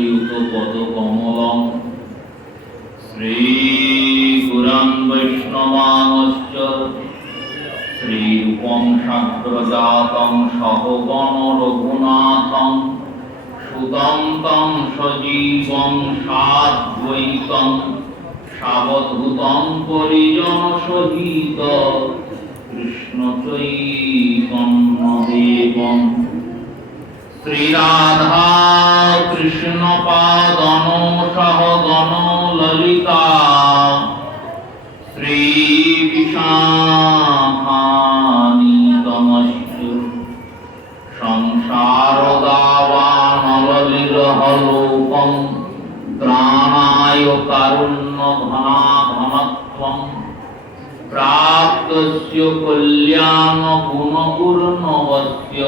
কমলयुत पदकमलं श्रीगुरं वैष्णवांश्च श्रीरूपं साग्रजातं सहगण रघुनाथं सुतं तं सजीवं साद्वैतं सावधूतं परिजनसहित कृष्ण चैतन्यदेवं श्रीराधा कृष्ण पादनो सहगण ललिता श्री विशाखानीतमश्च संसारदावानललिरहलोकं त्राणाय कारुण्यघनाघनत्वं प्राप्तस्य कल्याणगुणपूर्णवस्य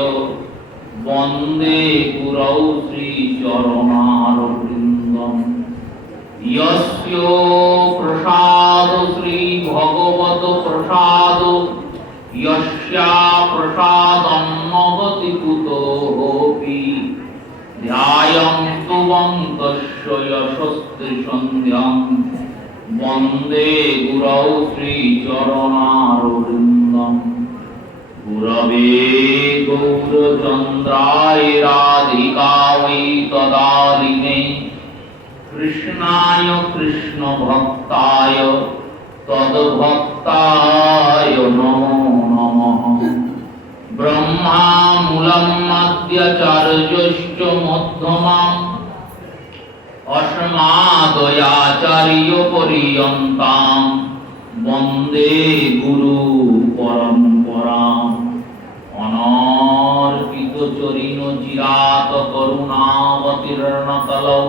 वन्दे गुरौ श्रीचरणारविन्दम् यस्य प्रसाद श्री भगवत प्रसाद यस्या प्रसादं नवति कुतोऽपि ध्यायन्तु वन्तस्य यशस्त्रिसन्ध्यां वन्दे गुरौ श्रीचरणारविन्दम् गुरवे गौरचन्द्राय राधिकायै तदालिने कृष्णाय कृष्णभक्ताय तद्भक्ताय नमो नमः ब्रह्मामूलमाद्याचार्यश्च मध्यमाम् अस्मादयाचार्यपर्यन्तां वन्दे गुरु परम्पराम् अनार्पितचरिणचिरात करुणावतीर्णकलौ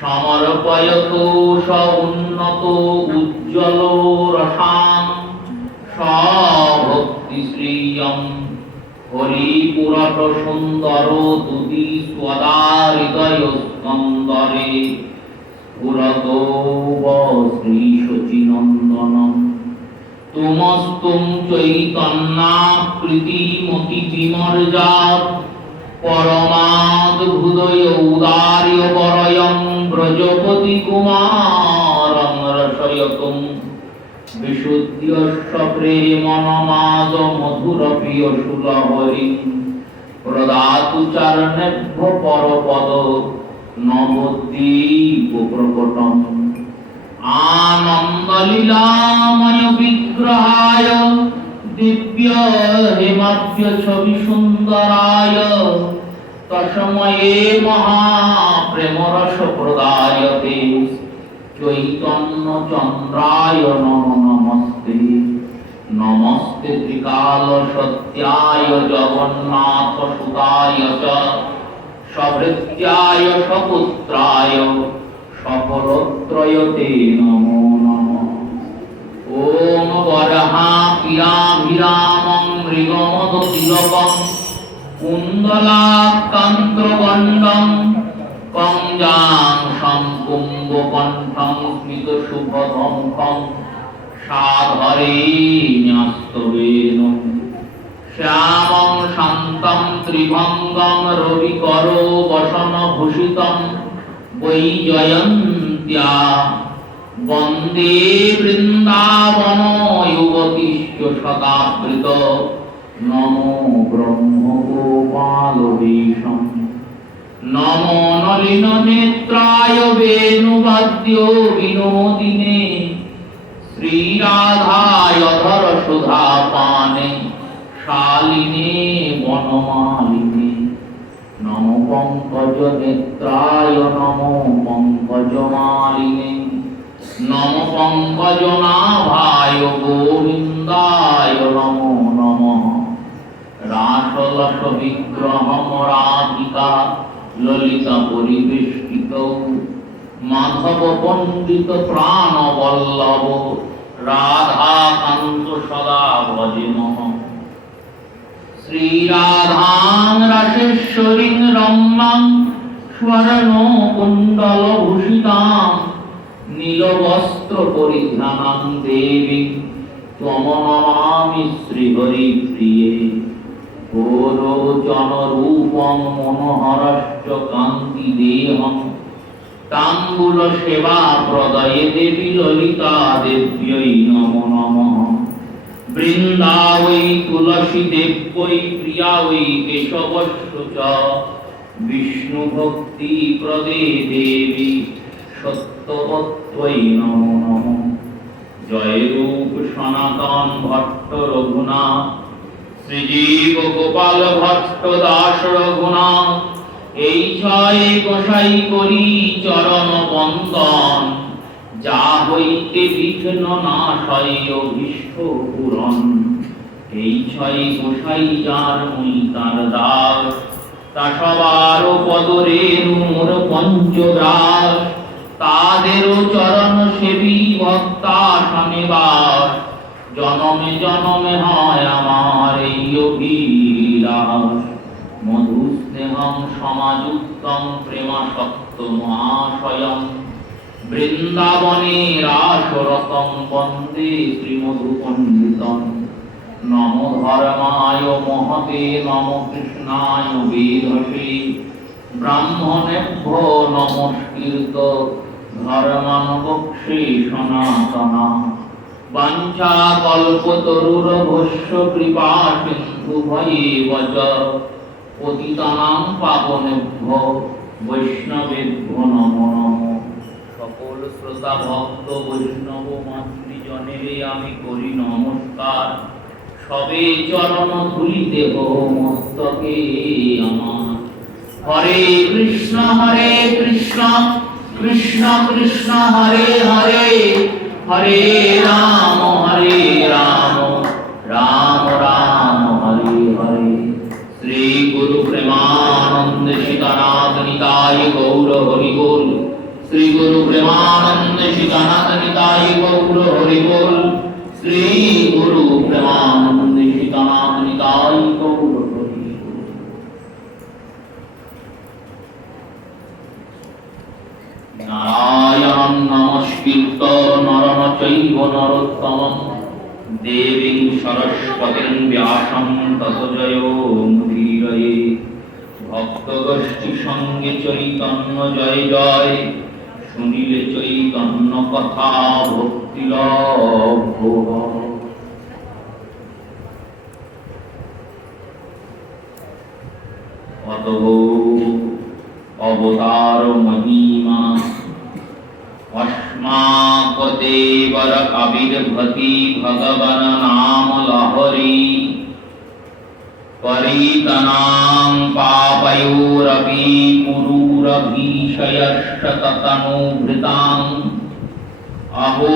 समर्पयतु स उन्नतो उज्ज्वलो रसां सभक्तिश्रियं हरिपुरट सुन्दरो तुति स्वदाहृदयस्कन्दरे पुरतो श्रीशचीनन्दनं तुमस्तुं चैतन्याकृतिमतिविमर्जात् परमाद्भुतय उदार्यवरयं व्रजपति कुमारं रसयतुं विशुद्ध्यश्च प्रेमनमाद मधुरप्रियसुलहरिं प्रदातु चरणेभ्यो परपद नवद्वीपप्रकटम् आनन्दलीलामय विग्रहाय दिव्य हेमाभ्य छवि सुंदराय तस्मये महाप्रेमरस प्रदायते चैतन्य चंद्राय नमस्ते नमस्ते त्रिकाल सत्याय जगन्नाथ सुताय च सभृत्याय सपुत्राय सकलत्रयते नमो नमः ओम वरहापिराभिरामं मृगमदतिलकं कुन्दलाकान्तगण्डं कञ्जांशं कुम्भकण्ठं स्मितशुभधंखं साधरे न्यस्तवेनं श्यामं शान्तं त्रिभङ्गं रविकरो वसनभूषितं वैजयन्त्या वन्दे वृन्दावन युवतिश्च शतावृत नमो ब्रह्मगोपालवेशम् नमो नलिननेत्राय वेणुवाद्यो विनोदिने श्रीराधाय धरसुधापाने शालिने वनमालिने नमो पंकजनेत्राय नमो पंकजमालिने नमो पंकजनाभाय गोविन्दाय नमो नमः रासलस विग्रहं राधिका ललिता परिवेष्टितौ माधव पंडित प्राणवल्लभ राधाकान्त सदा भजेमः श्रीराधां रासेश्वरीं रम्यां स्वर्णकुण्डलभूषितां नीलवस्त्रपरिधानां देवीं त्वं नमामि श्रीहरिप्रिये গোরোচন রূপং মনোহরশ্চ কান্তি দেহং তাম্বুল সেবা প্রদয়ে দেবী ললিতা দেব্যৈ নমো নমঃ। বৃন্দাবৈ তুলসী দেব্যৈ প্রিয়া वै কেশবস্য চ বিষ্ণু ভক্তি প্রদে দেবী সত্যবত্ত্বৈ নমো নমঃ। জয় রূপ সনাতন ভট্ট রঘুনাথ শ্রীজীব গোপাল ভট্ট দাস রঘুনাথ এই ছয় গোসাই করি চরণ বন্দন যা হইতে বিঘ্ন নাশয় অভীষ্ট পূরণ। এই ছয় গোসাই যার মুই তার দাস তা সবার পদরে নূর পঞ্চগ্রাস তাদেরও চরণ সেবী ভক্তাসনে বাস। জনমে জনমে হয় আমার এই অভিলাষ মধু স্নেহং সমাযুক্তং প্রেমাসক্ত মহাশয়ং বৃন্দাবনে রাসরতং বন্দে শ্রীমধুপণ্ডিতং। নমো ধর্মায় মহতে নমো কৃষ্ণায় বেধসে ব্রাহ্মণেভ্যো নমস্কৃত ধর্মান বক্ষে সনাতনা। বাঞ্ছা কল্পতরুর্ভস্য কৃপা সিন্ধু ভয়েব চ পতিতানাং পাবনেভ্যো বৈষ্ণবেভ্যো নমো নমঃ। সকল শ্রোতা ভক্ত বৈষ্ণব মাতৃজনেরে আমি করি নমস্কার। সবে চরণ ধুলি দেহ মস্তকে আমার। হরে কৃষ্ণ কৃষ্ণ কৃষ্ণ হরে হরে হরে রাম রাম রাম হরে হরে। শ্রী গুরু প্রেমানন্দ সীতানাথ নিতাই গৌর হরি बोल। শ্রী গুরু প্রেমানন্দ সীতানাথ নিতাই গৌর হরি बोल। শ্রী গুরু প্রেমানন্দ সীতানাথ নিতাই গৌর হরি बोल। নারায়ণং নমস্কৃত্য নরং চৈব নরোত্তমং দেবীং সরস্বতীং ব্যাসং ততো জয়মুদীরয়ে। ভক্তগোষ্ঠী সঙ্গে চৈতন্য জয় জয় শুনিলে চৈতন্য কথা ভক্তি লভ্য। অতঃ অবতার মহিমা अस्माक देवर आविर्भति भगवन नाम लहरी। परितनां पापयोरपि पुरुरभीषयष्टततनुभृतां अहो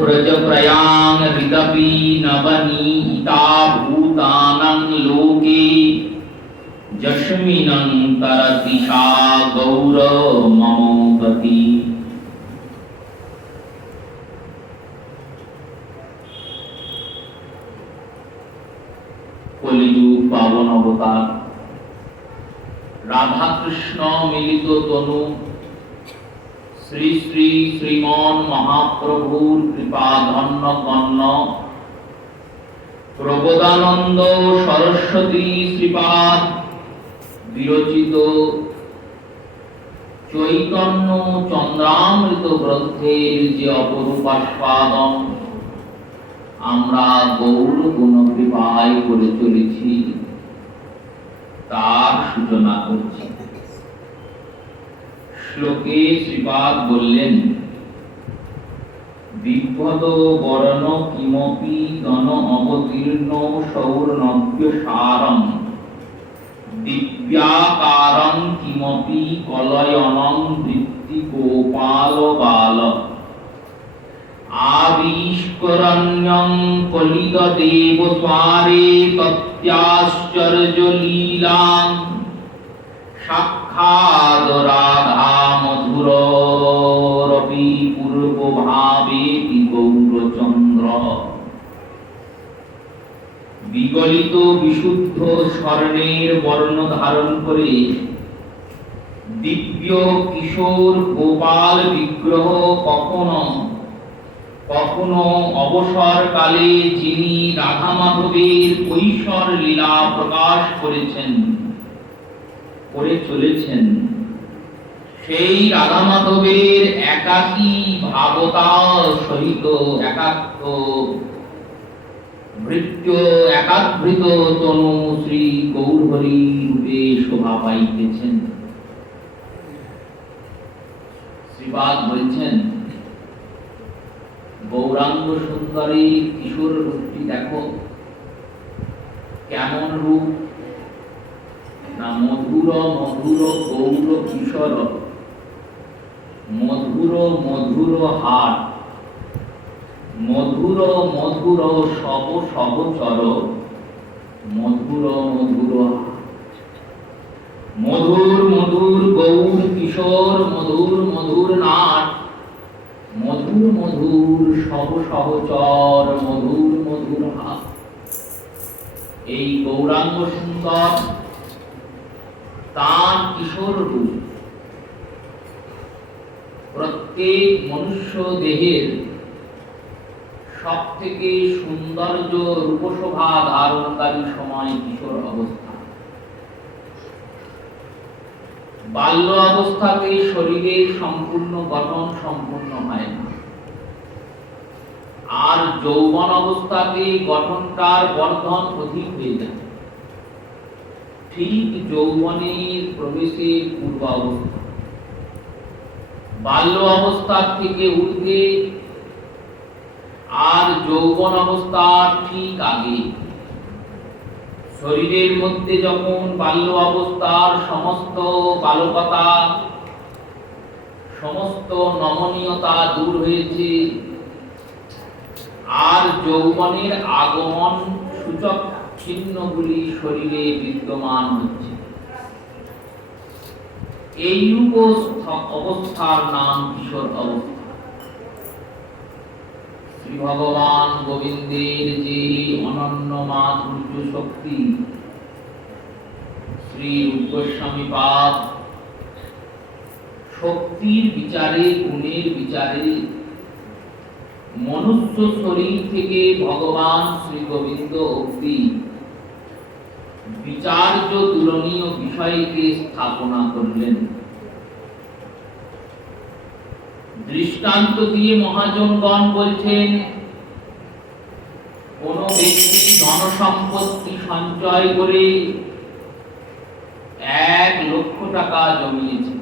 व्रजप्रयां हृदपि नवनीता भूतानं लोके जस्मिनं तरति सा गौर मम गति। কলিযুগ পাবন অবতার রাধা কৃষ্ণ মিলিত তনু শ্রী শ্রী শ্রীমন মহাপ্রভুর কৃপা ধন্য কন্ন প্রবোধানন্দ সরস্বতী শ্রীপাদ বিরচিত চৈতন্য চন্দ্রামৃত গ্রন্থের যে অপরূপ আস্বাদন আমরা গৌর গুণ কৃপায় করে চলেছি তার সূচনা করছি। শ্লোকে শ্রীপাদ বললেন বিভ্রত বর্ণ কিমপি গণ অবতীর্ণ সৌর্ণজ্ঞ সারং দিব্যাকারং কিমপি কলয়নং বৃত্তি গোপাল বাল আবিষ্করণ্যং কলিত দেব স্বারে তত্যাশ্চর্য লীলাং সাক্ষাৎ রাধা মধুর রবি পূর্ব ভাবে গৌরচন্দ্র। বিগলিত বিশুদ্ধ স্বর্ণের বর্ণ ধারণ করে দিব্য কিশোর গোপাল বিগ্রহ কখনো কখনো অবসরকালে যিনি রাধা মাধবের কৈশোর লীলা প্রকাশ করে চলেছেন, সেই রাধা মাধবের একাকী ভাবতা সহিত একাগ্রিত তনু শ্রী গৌরহরি রূপে শোভা পাইতেছেন। শ্রীপাদ বলছেন, গৌরাঙ্গ সুন্দরী কিশোর রূপটি দেখো, কেমন রূপ না, মধুর মধুর গৌর কিশোর, মধুর মধুর হাট, মধুর মধুর সব সহচর, মধুর মধুর মধুর মধুর গৌর কিশোর, মধুর মধুর নাট, মধুর মধুর সব সহচর, মধুর মধুর হাত। এই গৌরাঙ্গ সুন্দর তার কিশোর রূপ প্রত্যেক মনুষ্য দেহের সব থেকে সৌন্দর্য রূপশোভা ধারণকারী সময় কিশোর অবস্থা। বাল্য অবস্থাতে শরীরের সম্পূর্ণ গঠন সম্পূর্ণ হয় না, আর যৌবন অবস্থাতে গঠনটার বর্ধন অধিক হয়ে যায়, ঠিক যৌবনের প্রবেশের পূর্ব অবস্থা। বাল্য অবস্থার থেকে ঊর্ধ্বে আর যৌবন অবস্থার ঠিক আগে শরীরের মধ্যে যখন বাল্য অবস্থার সমস্ত বালকতা, সমস্ত নমনীয়তা দূর হয়েছে, আর যৌবনের আগমন সূচক চিহ্নগুলি শরীরে বিদ্যমান হচ্ছে, এইরূপ অবস্থার নাম কিশোর অবস্থা। শ্রী ভগবান গোবিন্দের যে অনন্য মাধুর্য শক্তি, শ্রী রূপ গোস্বামী পাদ শক্তির বিচারে, গুণের বিচারে মনুষ্য শরীর থেকে ভগবান শ্রী গোবিন্দ অবধি বিচার্য তুলনীয় বিষয়কে স্থাপনা করলেন। দৃষ্টান্ত দিয়ে মহাজনগণ বলছেন, কোন ব্যক্তি ধন সম্পত্তি সঞ্চয় করে 1 লক্ষ টাকা জমিয়েছে,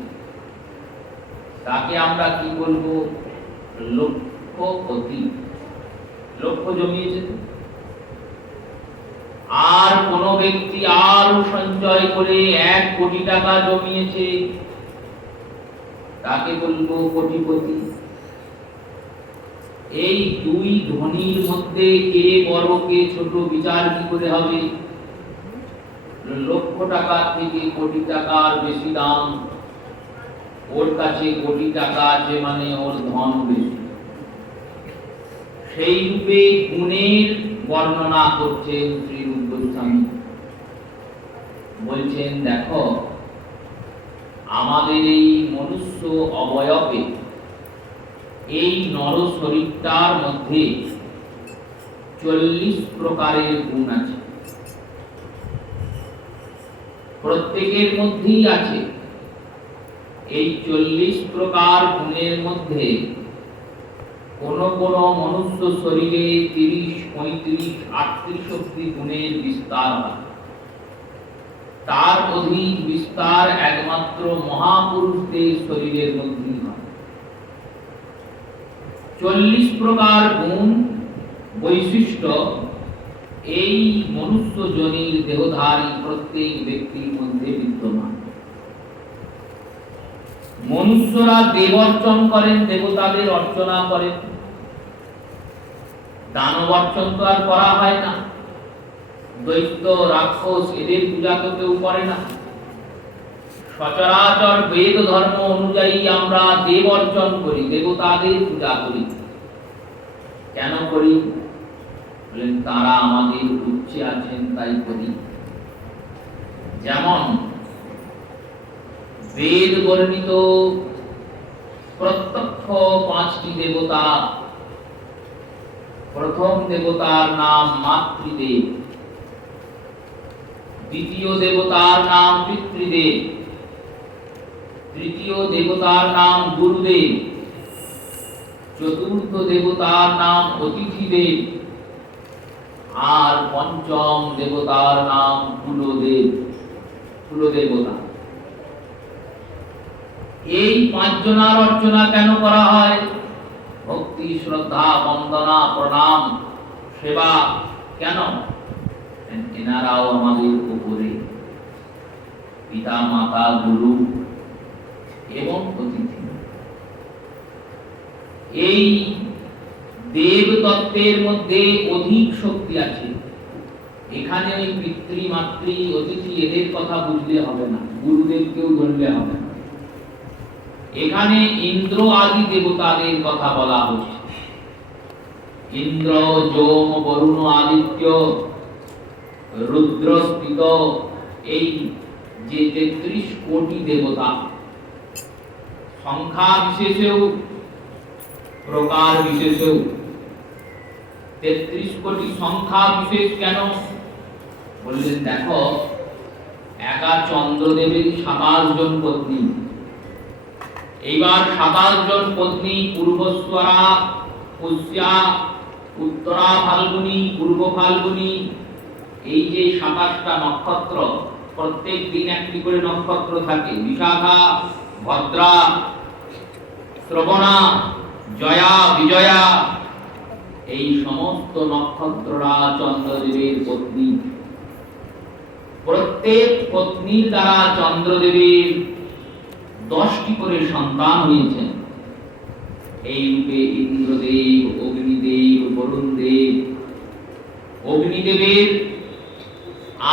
তাকে আমরা কি বলবো? লক্ষপতি। লক্ষ জমিয়েছে। আর কোন ব্যক্তি আরো সঞ্চয় করে 1 কোটি টাকা জমিয়েছে, তাকে বলবো কোটিপতি। এই দুই ধনীর মধ্যে কে বড় কে ছোট বিচার কি করে হবে? লক্ষ টাকা থেকে কোটি টাকার বেশি দাম, ওর কাছে কোটি টাকা আছে মানে ওর ধন বেশি। সেই রূপে গুণের বর্ণনা করছেন শ্রী রূপ গোস্বামী। বলছেন, দেখো আমাদের এই মনুষ্য অবয়বে, এই নর শরীরটার মধ্যে 40 প্রকারের গুণ আছে, প্রত্যেকের মধ্যেই আছে। এই 40 প্রকার গুণের মধ্যে কোন কোন মনুষ্য শরীরে 30, 35, 38 অব্দি গুণের বিস্তার হয়। তার অধিক বিস্তার একমাত্র মহাপুরুষদের শরীরের মধ্যেই হয়। 40 প্রকার গুণ বৈশিষ্ট্য এই মনুষ্য জনির দেহধারী প্রত্যেক ব্যক্তির মধ্যে বিদ্যমান। মনুষ্যরা দেব অর্চন করেন, দেবতাদের অর্চনা করেন। দানব অর্চন তো আর করা হয় না, দৈত্য রাক্ষস এদের পূজা তো কেউ করে না। সচরাচর বেদ ধর্ম অনুযায়ী আমরা দেব অর্চন করি, দেবতাদের পূজা করি। কেন করি? বলেন, তারা আমাদের উচ্চে আছেন তাই করি। যেমন বেদ বর্ণিত প্রত্যক্ষ 5টি দেবতা প্রথম দেবতার নাম মাতৃদেব, দ্বিতীয় দেবতার নাম পিতৃদেব, তৃতীয় দেবতার নাম গুরুদেব, চতুর্থ দেবতার নাম অতিথিদেব, আর পঞ্চম দেবতার নাম কুলদেব, কুলদেবতা। এই পাঁচজনার অর্চনা কেন করা হয়? ভক্তি, শ্রদ্ধা, বন্দনা, প্রণাম, সেবা। কেন? এনারাও আমাদের উপরে পিতা, মাতা, গুরু এবং অতিথি। এই দেব তত্ত্বের মধ্যে অধিক শক্তি আছে। এখানে ওই পিতৃ, মাতৃ, অতিথি এদের কথা বুঝলে হবে না, গুরুদেবকেও ধরলে হবে না। এখানে ইন্দ্র আদি দেবতাদের কথা বলা হচ্ছে। ইন্দ্র, যম, বরুণ, আদিত্য, রুদ্র, স্পিত, এই যে 33 কোটি দেবতা, সংখ্যা বিশেষেও প্রকার বিশেষেও 33 কোটি। সংখ্যা বিশেষ কেন বললেন? দেখো, একা চন্দ্রদেবের 27 জন পত্নী, এইবার 27 জন পত্নী পূর্বস্বরা, পুষ্যা, উত্তরা ফাল্গুনী, পূর্ব ফাল্গুনী, এই যে 27টা নক্ষত্র, প্রত্যেক দিন একটি করে নক্ষত্র থাকে। বিশাখা, ভদ্রা, শ্রবণা, জয়া, বিজয়া, এই সমস্ত নক্ষত্ররা চন্দ্রদেবের পত্নী। প্রত্যেক পত্নীর দ্বারা চন্দ্রদেবের 10টি করে সন্তান হয়েছেন। এই রূপে ইন্দ্রদেব, অগ্নিদেব, বরুণদেব। অগ্নিদেবের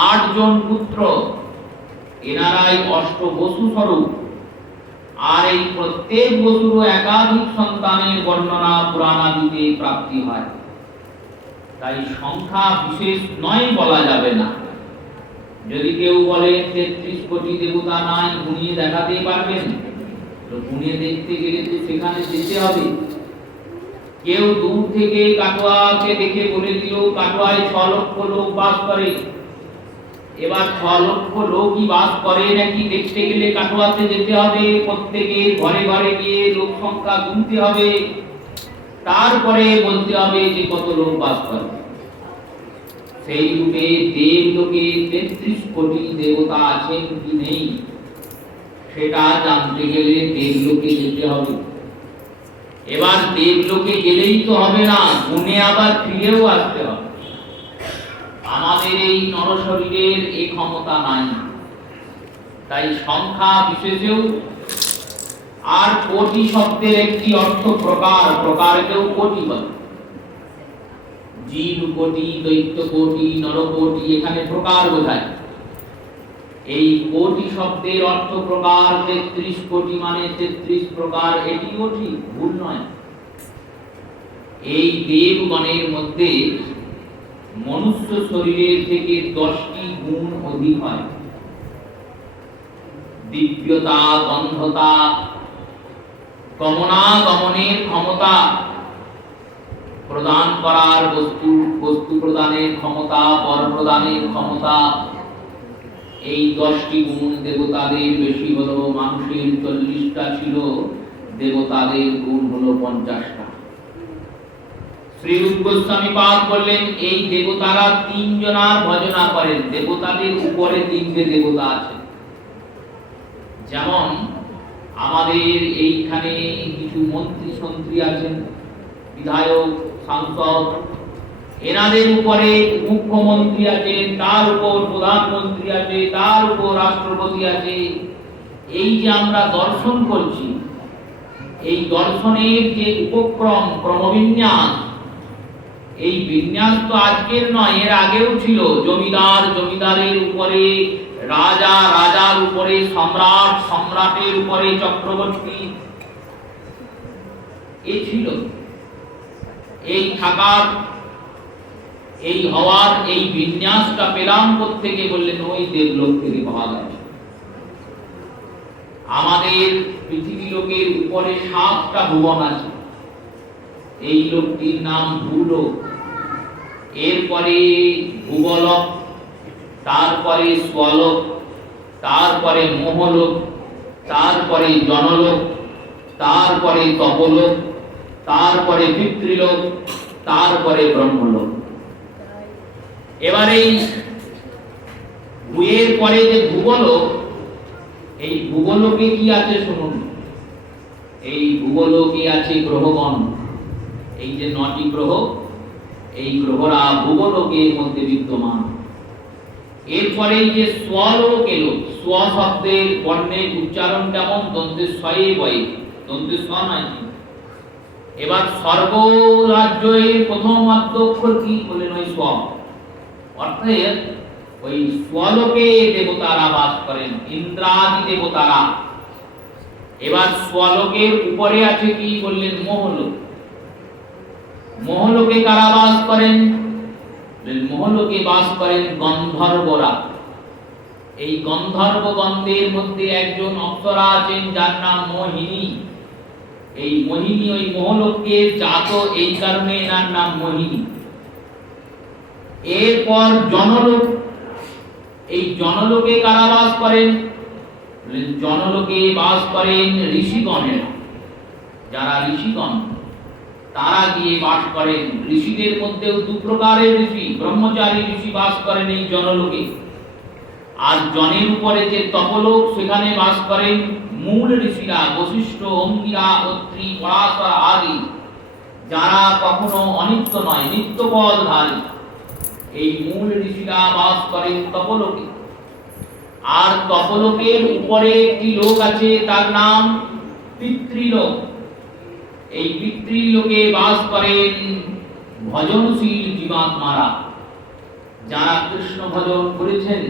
8 জন পুত্র, এনারাই অষ্টবসু স্বরূপ। আর এই প্রত্যেক বসুরও একাধিক সন্তানের বর্ণনা পুরাণাদিতে প্রাপ্তি হয়। তাই সংখ্যা বিশেষ নয় বলা যাবে না। যদি কেউ বলে 33 কোটি দেবতা নাই, গুণিয়ে দেখাতে পারবেন, তো গুণিয়ে দেখতে গেলে তো সেখানে যেতে হবে। কেউ দূর থেকে কাটোয়াকে দেখে বলে দিল কাটোয়ায় 6 লক্ষ লোক বাস করে। এবার 6 লক্ষ লোকই বাস করে নাকি দেখতে গেলে কাটোয়াতে যেতে হবে, প্রত্যেকের ঘরে ঘরে গিয়ে লোক সংখ্যা গুনতে হবে, তারপরে বলতে হবে যে কত লোক বাস করে। সেই রূপে দেবলোকে 33 কোটি দেবতা আছেন কি নেই, সেটা জানতে গেলে দেবলোকে যেতে হবে। এবার দেবলোকে গেলেই তো হবে না, গুণে আবার ফিরেও আসতে হবে। আমাদের এই নরশরীরের এই ক্ষমতা নাই। তাই সংখ্যা বিশেষেও। আর কোটি শব্দের একটি অর্থ প্রকার, প্রকারকেও কোটি বলে। জীব কোটি, দৈত্য কোটি, নর কোটি, এখানে প্রকার বোঝায়। এই কোটি শব্দের অর্থ প্রকার। 33 কোটি মানে 33 প্রকার, এটিও ঠিক, ভুল নয়। এই দেবগণের মধ্যে মনুষ্য শরীরের থেকে 10টি গুণ অধিক হয়। দিব্যতা, গন্ধতা, গমনাগমনের ক্ষমতা, প্রদান করার বস্তু প্রদানের ক্ষমতা, বর প্রদানের ক্ষমতা, এই 10টি গুণ দেবতাদের বেশি হলো। মানুষের 40টা ছিল, দেবতাদের গুণ হলো 50টা। শ্রীরূপ গোস্বামী পাদ বললেন এই দেবতারা 3 জনার ভজনা করেন। দেবতাদের উপরে 3টে দেবতা আছে। যেমন আমাদের এইখানে কিছু মন্ত্রী সন্ত্রী আছেন, বিধায়ক, সাংসদ, এনাদের উপরে মুখ্যমন্ত্রী আছেন, তার উপর প্রধানমন্ত্রী আছে, তার উপর রাষ্ট্রপতি আছে। এই যে আমরা দর্শন করছি, এই দর্শনের যে উপক্রম, ক্রমবিন্যাস, এই বিন্যাস তো আজকের নয়, এর আগেও ছিল। জমিদার, জমিদারের উপরে রাজা, রাজার উপরে সম্রাট, সম্রাটের উপরে চক্রবর্তী, এই ছিল। এই থাকার, এই হওয়ার, এই বিন্যাসটা পেলাম কোত্থেকে বললেন ওই দেবলোক থেকে পাওয়া গেছে। আমাদের পৃথিবী লোকের উপরে 7টা ভুবন আছে। এই লোকটির নাম ভূলোক। এরপরে ভূগোলক, তারপরে স্বলোক, তারপরে মোহলোক, তারপরে জনলোক, তারপরে তপলোক, তারপরে পিতৃলোক, তারপরে ব্রহ্মলোক। এবার এই ভূয়ের পরে যে ভূগোলক, এই ভূগোলকে কি আছে শুনুন। এই ভূগোলকে আছে গ্রহগণ। এই যে 9টি গ্রহ, এই গ্রহরা ভূগোলকের মধ্যে বিদ্যমান। এরপরে যে স্বলোক এলো, স্ব শব্দের বর্ণের উচ্চারণ কেমন? দন্তে স্বয়ে বয়ে, দন্তে স্ব নাই। এবার স্বর্গ রাজ্যের প্রথম অক্ষর কি বলেন? ওই স্ব। অর্থাৎ ওই স্বলোকে দেবতারা বাস করেন, ইন্দ্রাদি দেবতারা। এবার স্বলোকের উপরে আছে কি বললেন? মোহলোক। মোহলোকে কারা বাস করেন? মোহলোকে বাস করেন গন্ধর্বরা। এই গন্ধর্বগণদের মধ্যে একজন অপ্সরা আছেন যার নাম মোহিনী। এই মোহিনী ওই মোহলোকে জাত, এই কারণে এনার নাম মোহিনী। এরপর জনলোক। এই জনলোকে কারা বাস করেন? জনলোকে বাস করেন ঋষিগণেরা। যারা ঋষিগণ, তারা গিয়ে বাস করেন। ঋষিদের মধ্যেও 2 প্রকারের ঋষি, ব্রহ্মচারী ঋষি বাস করেন এই জনলোকে। আর জনের উপরে যে তপলোক, সেখানে বাস করেন মূল ঋষিরা, বশিষ্ঠ, অঙ্গিরা, অত্রি, পরাশর আদি, যারা কখনো অনিত্য নয়, নিত্যপদধারী। এই মূল ঋষিরা বাস করেন তপলোকে। আর তপলোকের উপরে একটি লোক আছে, তার নাম পিতৃলোক। এই পিতৃলোকে বাস করেন ভজনশীল জীবাত্মারা, যারা কৃষ্ণ ভজন করেছেন,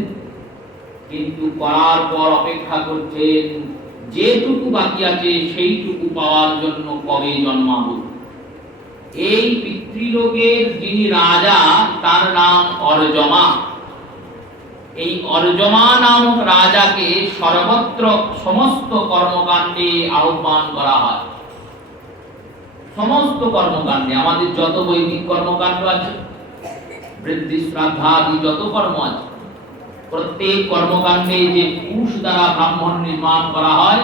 কিন্তু করার পর অপেক্ষা করছেন যেটুকু বাকি আছে সেইটুকু পাওয়ার জন্য কবে জন্মাবো। এই পিতৃলোকের যিনি রাজা, তার নাম অর্যমা। এই অর্যমা নামক রাজাকে সর্বত্র সমস্ত কর্মকাণ্ডে আহ্বান করা হয়। সমস্ত কর্মকাণ্ডে, আমাদের যত বৈদিক কর্মকাণ্ড আছে, বৃদ্ধি শ্রাদ্ধা আদি যত কর্ম আছে, প্রত্যেক কর্মকাণ্ডে যে কুশ দ্বারা ব্রাহ্মণ নির্মাণ করা হয়,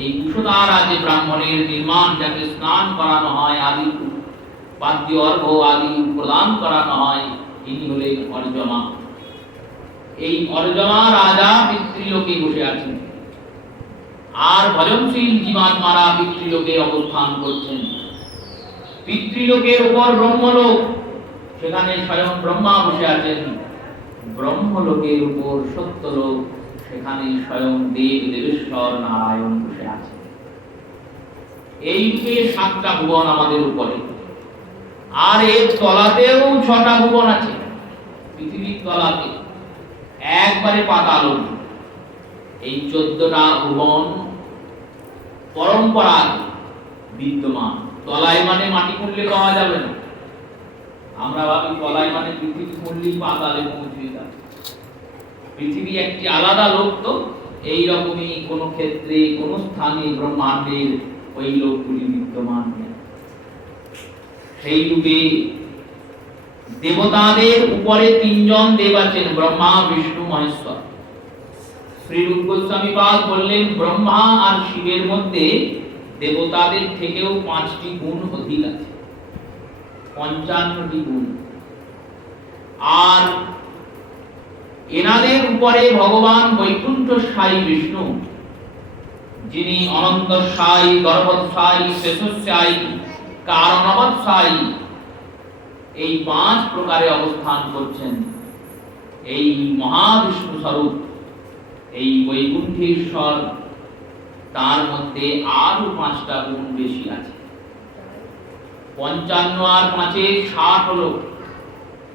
এই কুশ দ্বারা যে ব্রাহ্মণের নির্মাণ, যাকে স্নান করানো হয়, আদি বাদ্য অর্ঘ্য আদি প্রদান করানো হয়, ইনি হলেন অর্যমা। এই অর্যমা রাজা পিতৃলোকে বসে আছেন, আর ভজনশীল জীবাত্মারা পিতৃলোকে অবস্থান করছেন। পিতৃলোকের উপর ব্রহ্মলোক, সেখানে স্বয়ং ব্রহ্মা বসে আছেন। ব্রহ্মলোকের উপর সত্যলোক, সেখানে স্বয়ং দেব দেবেশ্বর নারায়ণ বসে আছেন। এই রূপে 7টা ভুবন আমাদের উপরে। আর এর তলাতেও 6টা ভুবন আছে। পৃথিবীর তলাতে একবারে পাতাল। এই 14টা ভুবন পরম্পরা বিদ্যমান। তলায় মানে মাটি খুঁড়লে পাওয়া যাবে না। আমরা ভাবি তলায় মানে পৃথিবী খুঁড়লেই পাতালে পৌঁছে যাবে। পৃথিবী একটি আলাদা লোক, তো এই রকমই কোন ক্ষেত্রে কোন স্থানে ব্রহ্মাণ্ডের ওই লোকগুলি বিদ্যমান। সেই রূপে দেবতাদের উপরে 3 জন দেব আছেন, ব্রহ্মা, বিষ্ণু, মহেশ্বর। শ্রীরূপ গোস্বামী পাদ বললেন, ব্রহ্মা আর শিবের মধ্যে দেবতাদের থেকেও 5টি গুণ অধিক আছে, 55টি গুণ। আর এনাদের উপরে ভগবান বৈকুণ্ঠস্থায়ী বিষ্ণু, যিনি অনন্তস্থায়ী, গর্ভস্থায়ী, শেষস্থায়ী, কারণবৎস্থায়ী, এই 5 প্রকারে অবস্থান করছেন। এই মহাবিষ্ণু স্বরূপ, এই বৈকুণ্ঠেশ্বর, তার মধ্যে আরো 5টা গুণ বেশি আছে। 55 আর 5 60 হলো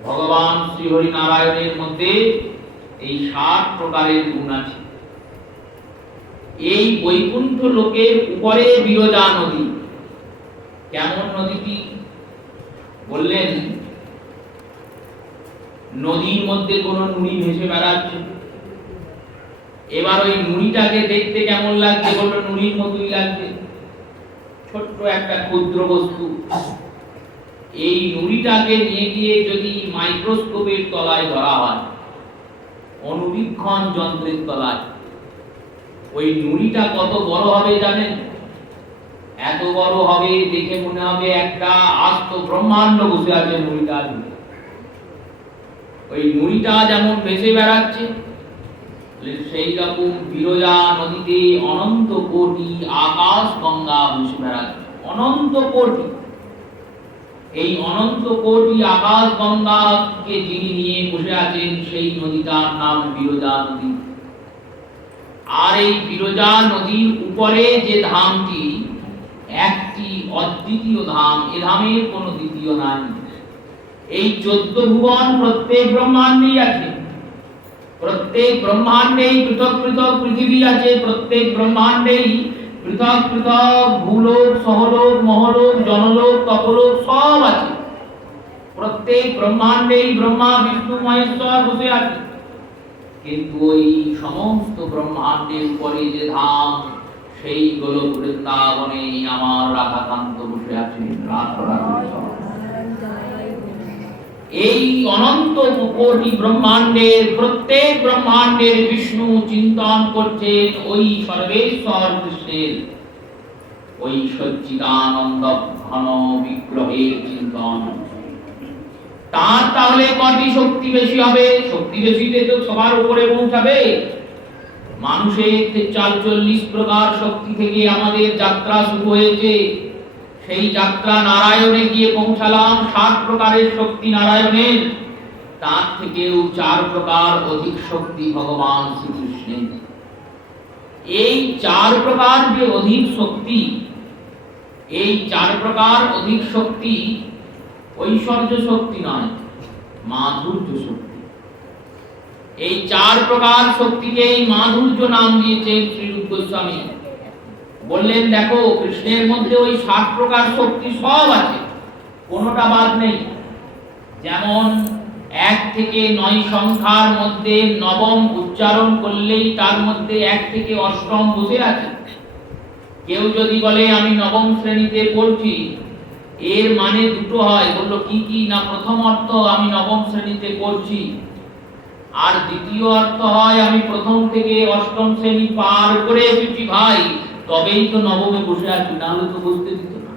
ভগবান শ্রী হরি নারায়ণের মধ্যে এই 60 প্রকারের গুণ আছে। এই বৈকুণ্ঠ লোকের উপরে বিরজা নদী। কেমন নদীটি? বললেন, নদীর মধ্যে কোন নুড়ি ভেসে বেড়াচ্ছে। এবার ওই নুড়িটাকে দেখতে কেমন লাগছে? বললো নুড়ির মতোই লাগছে। ছোট্ট একটা ক্ষুদ্র বস্তু। এই নুড়িটাকে নিয়ে গিয়ে যদি মাইক্রোস্কোপের তলায় ধরা হয়, অনুবীক্ষণ যন্ত্রের তলায়, ওই নুড়িটা কত বড় হবে জানেন? এত বড় হবে, দেখে মনে হবে একটা আস্ত ব্রহ্মাণ্ড বসে আছে নুড়িটার ভিতরে। ওই নুড়িটা যেমন ভেসে বেড়াচ্ছে, সেই রকম বিরজা নদীতে অনন্ত কোটি আকাশ গঙ্গা ভেসে বেড়াচ্ছে, অনন্ত কোটি। এই অনন্ত কোটি আকাশ গঙ্গাকে যিনি নিয়ে বসে আছেন, সেই নদীটার নাম বিরজা নদী। আর এই বিরজা নদীর উপরে যে ধামটি, একটি অদ্বিতীয় ধাম, এ ধামের কোনো দ্বিতীয় নাই। এই 14 ভুবন প্রত্যেক ব্রহ্মাণ্ডেই আছে, প্রত্যেক ব্রহ্মাণ্ডেই পৃথক পৃথক পৃথিবী আছে, প্রত্যেক ব্রহ্মাণ্ডেই পৃথক পৃথক ভূলোক, সহলোক, মহলোক, জনলোক, তপলোক সব আছে। প্রত্যেক ব্রহ্মাণ্ডেই ব্রহ্মা, বিষ্ণু, মহেশ্বর বসে আছে। কিন্তু ওই সমস্ত ব্রহ্মাণ্ডের উপরে যে ধাম, সেই গোলক বৃন্দাবনে আমার রাধাকান্ত বসে আছেন। এই অনন্ত কোটি ব্রহ্মাণ্ডের প্রত্যেক ব্রহ্মাণ্ডের বিষ্ণু চিন্তন করছেন ওই সর্বেশ্বর কৃষ্ণের ওই সচ্চিদানন্দ ঘন বিগ্রহের চিন্তন। তার তাহলে কটি শক্তি বেশি হবে? শক্তি বেশিতে তো সবার উপরে পৌঁছাবে। মানুষের ৪৪ প্রকার শক্তি থেকে আমাদের যাত্রা শুরু হয়েছে। সেই যাত্রা নারায়ণে গিয়ে পৌঁছালাম ৬০ প্রকারের শক্তি নারায়ণের। তার থেকেও ৪ প্রকার অধিক শক্তি ভগবান শ্রীকৃষ্ণের। এই ৪ প্রকার যে অধিক শক্তি, এই ৪ প্রকার অধিক শক্তি ঐশ্বর্য শক্তি নয়, মাধুর্য শক্তি। এই ৪ প্রকার শক্তিকে মাধুর্য নাম দিয়েছে শ্রীরূপ গোস্বামী। বললেন দেখো, কৃষ্ণের মধ্যে ওই ৬০ প্রকার শক্তি সব আছে, কোনোটা বাদ নেই। যেমন ১ থেকে ৯ সংখ্যার মধ্যে নবম উচ্চারণ করলেই তার মধ্যে ১ থেকে অষ্টম বসে আছে। কেউ যদি বলে আমি নবম শ্রেণীতে পড়ছি, এর মানে দুটো হয়। বললো কি কি? না, প্রথম অর্থ আমি নবম শ্রেণীতে পড়ছি, আর দ্বিতীয় অর্থ হয় আমি প্রথম থেকে অষ্টম শ্রেণী পার করে এসেছি ভাই, তবেই তো নবমে বসে আছি, নাহলে তো বুঝতে দিত না।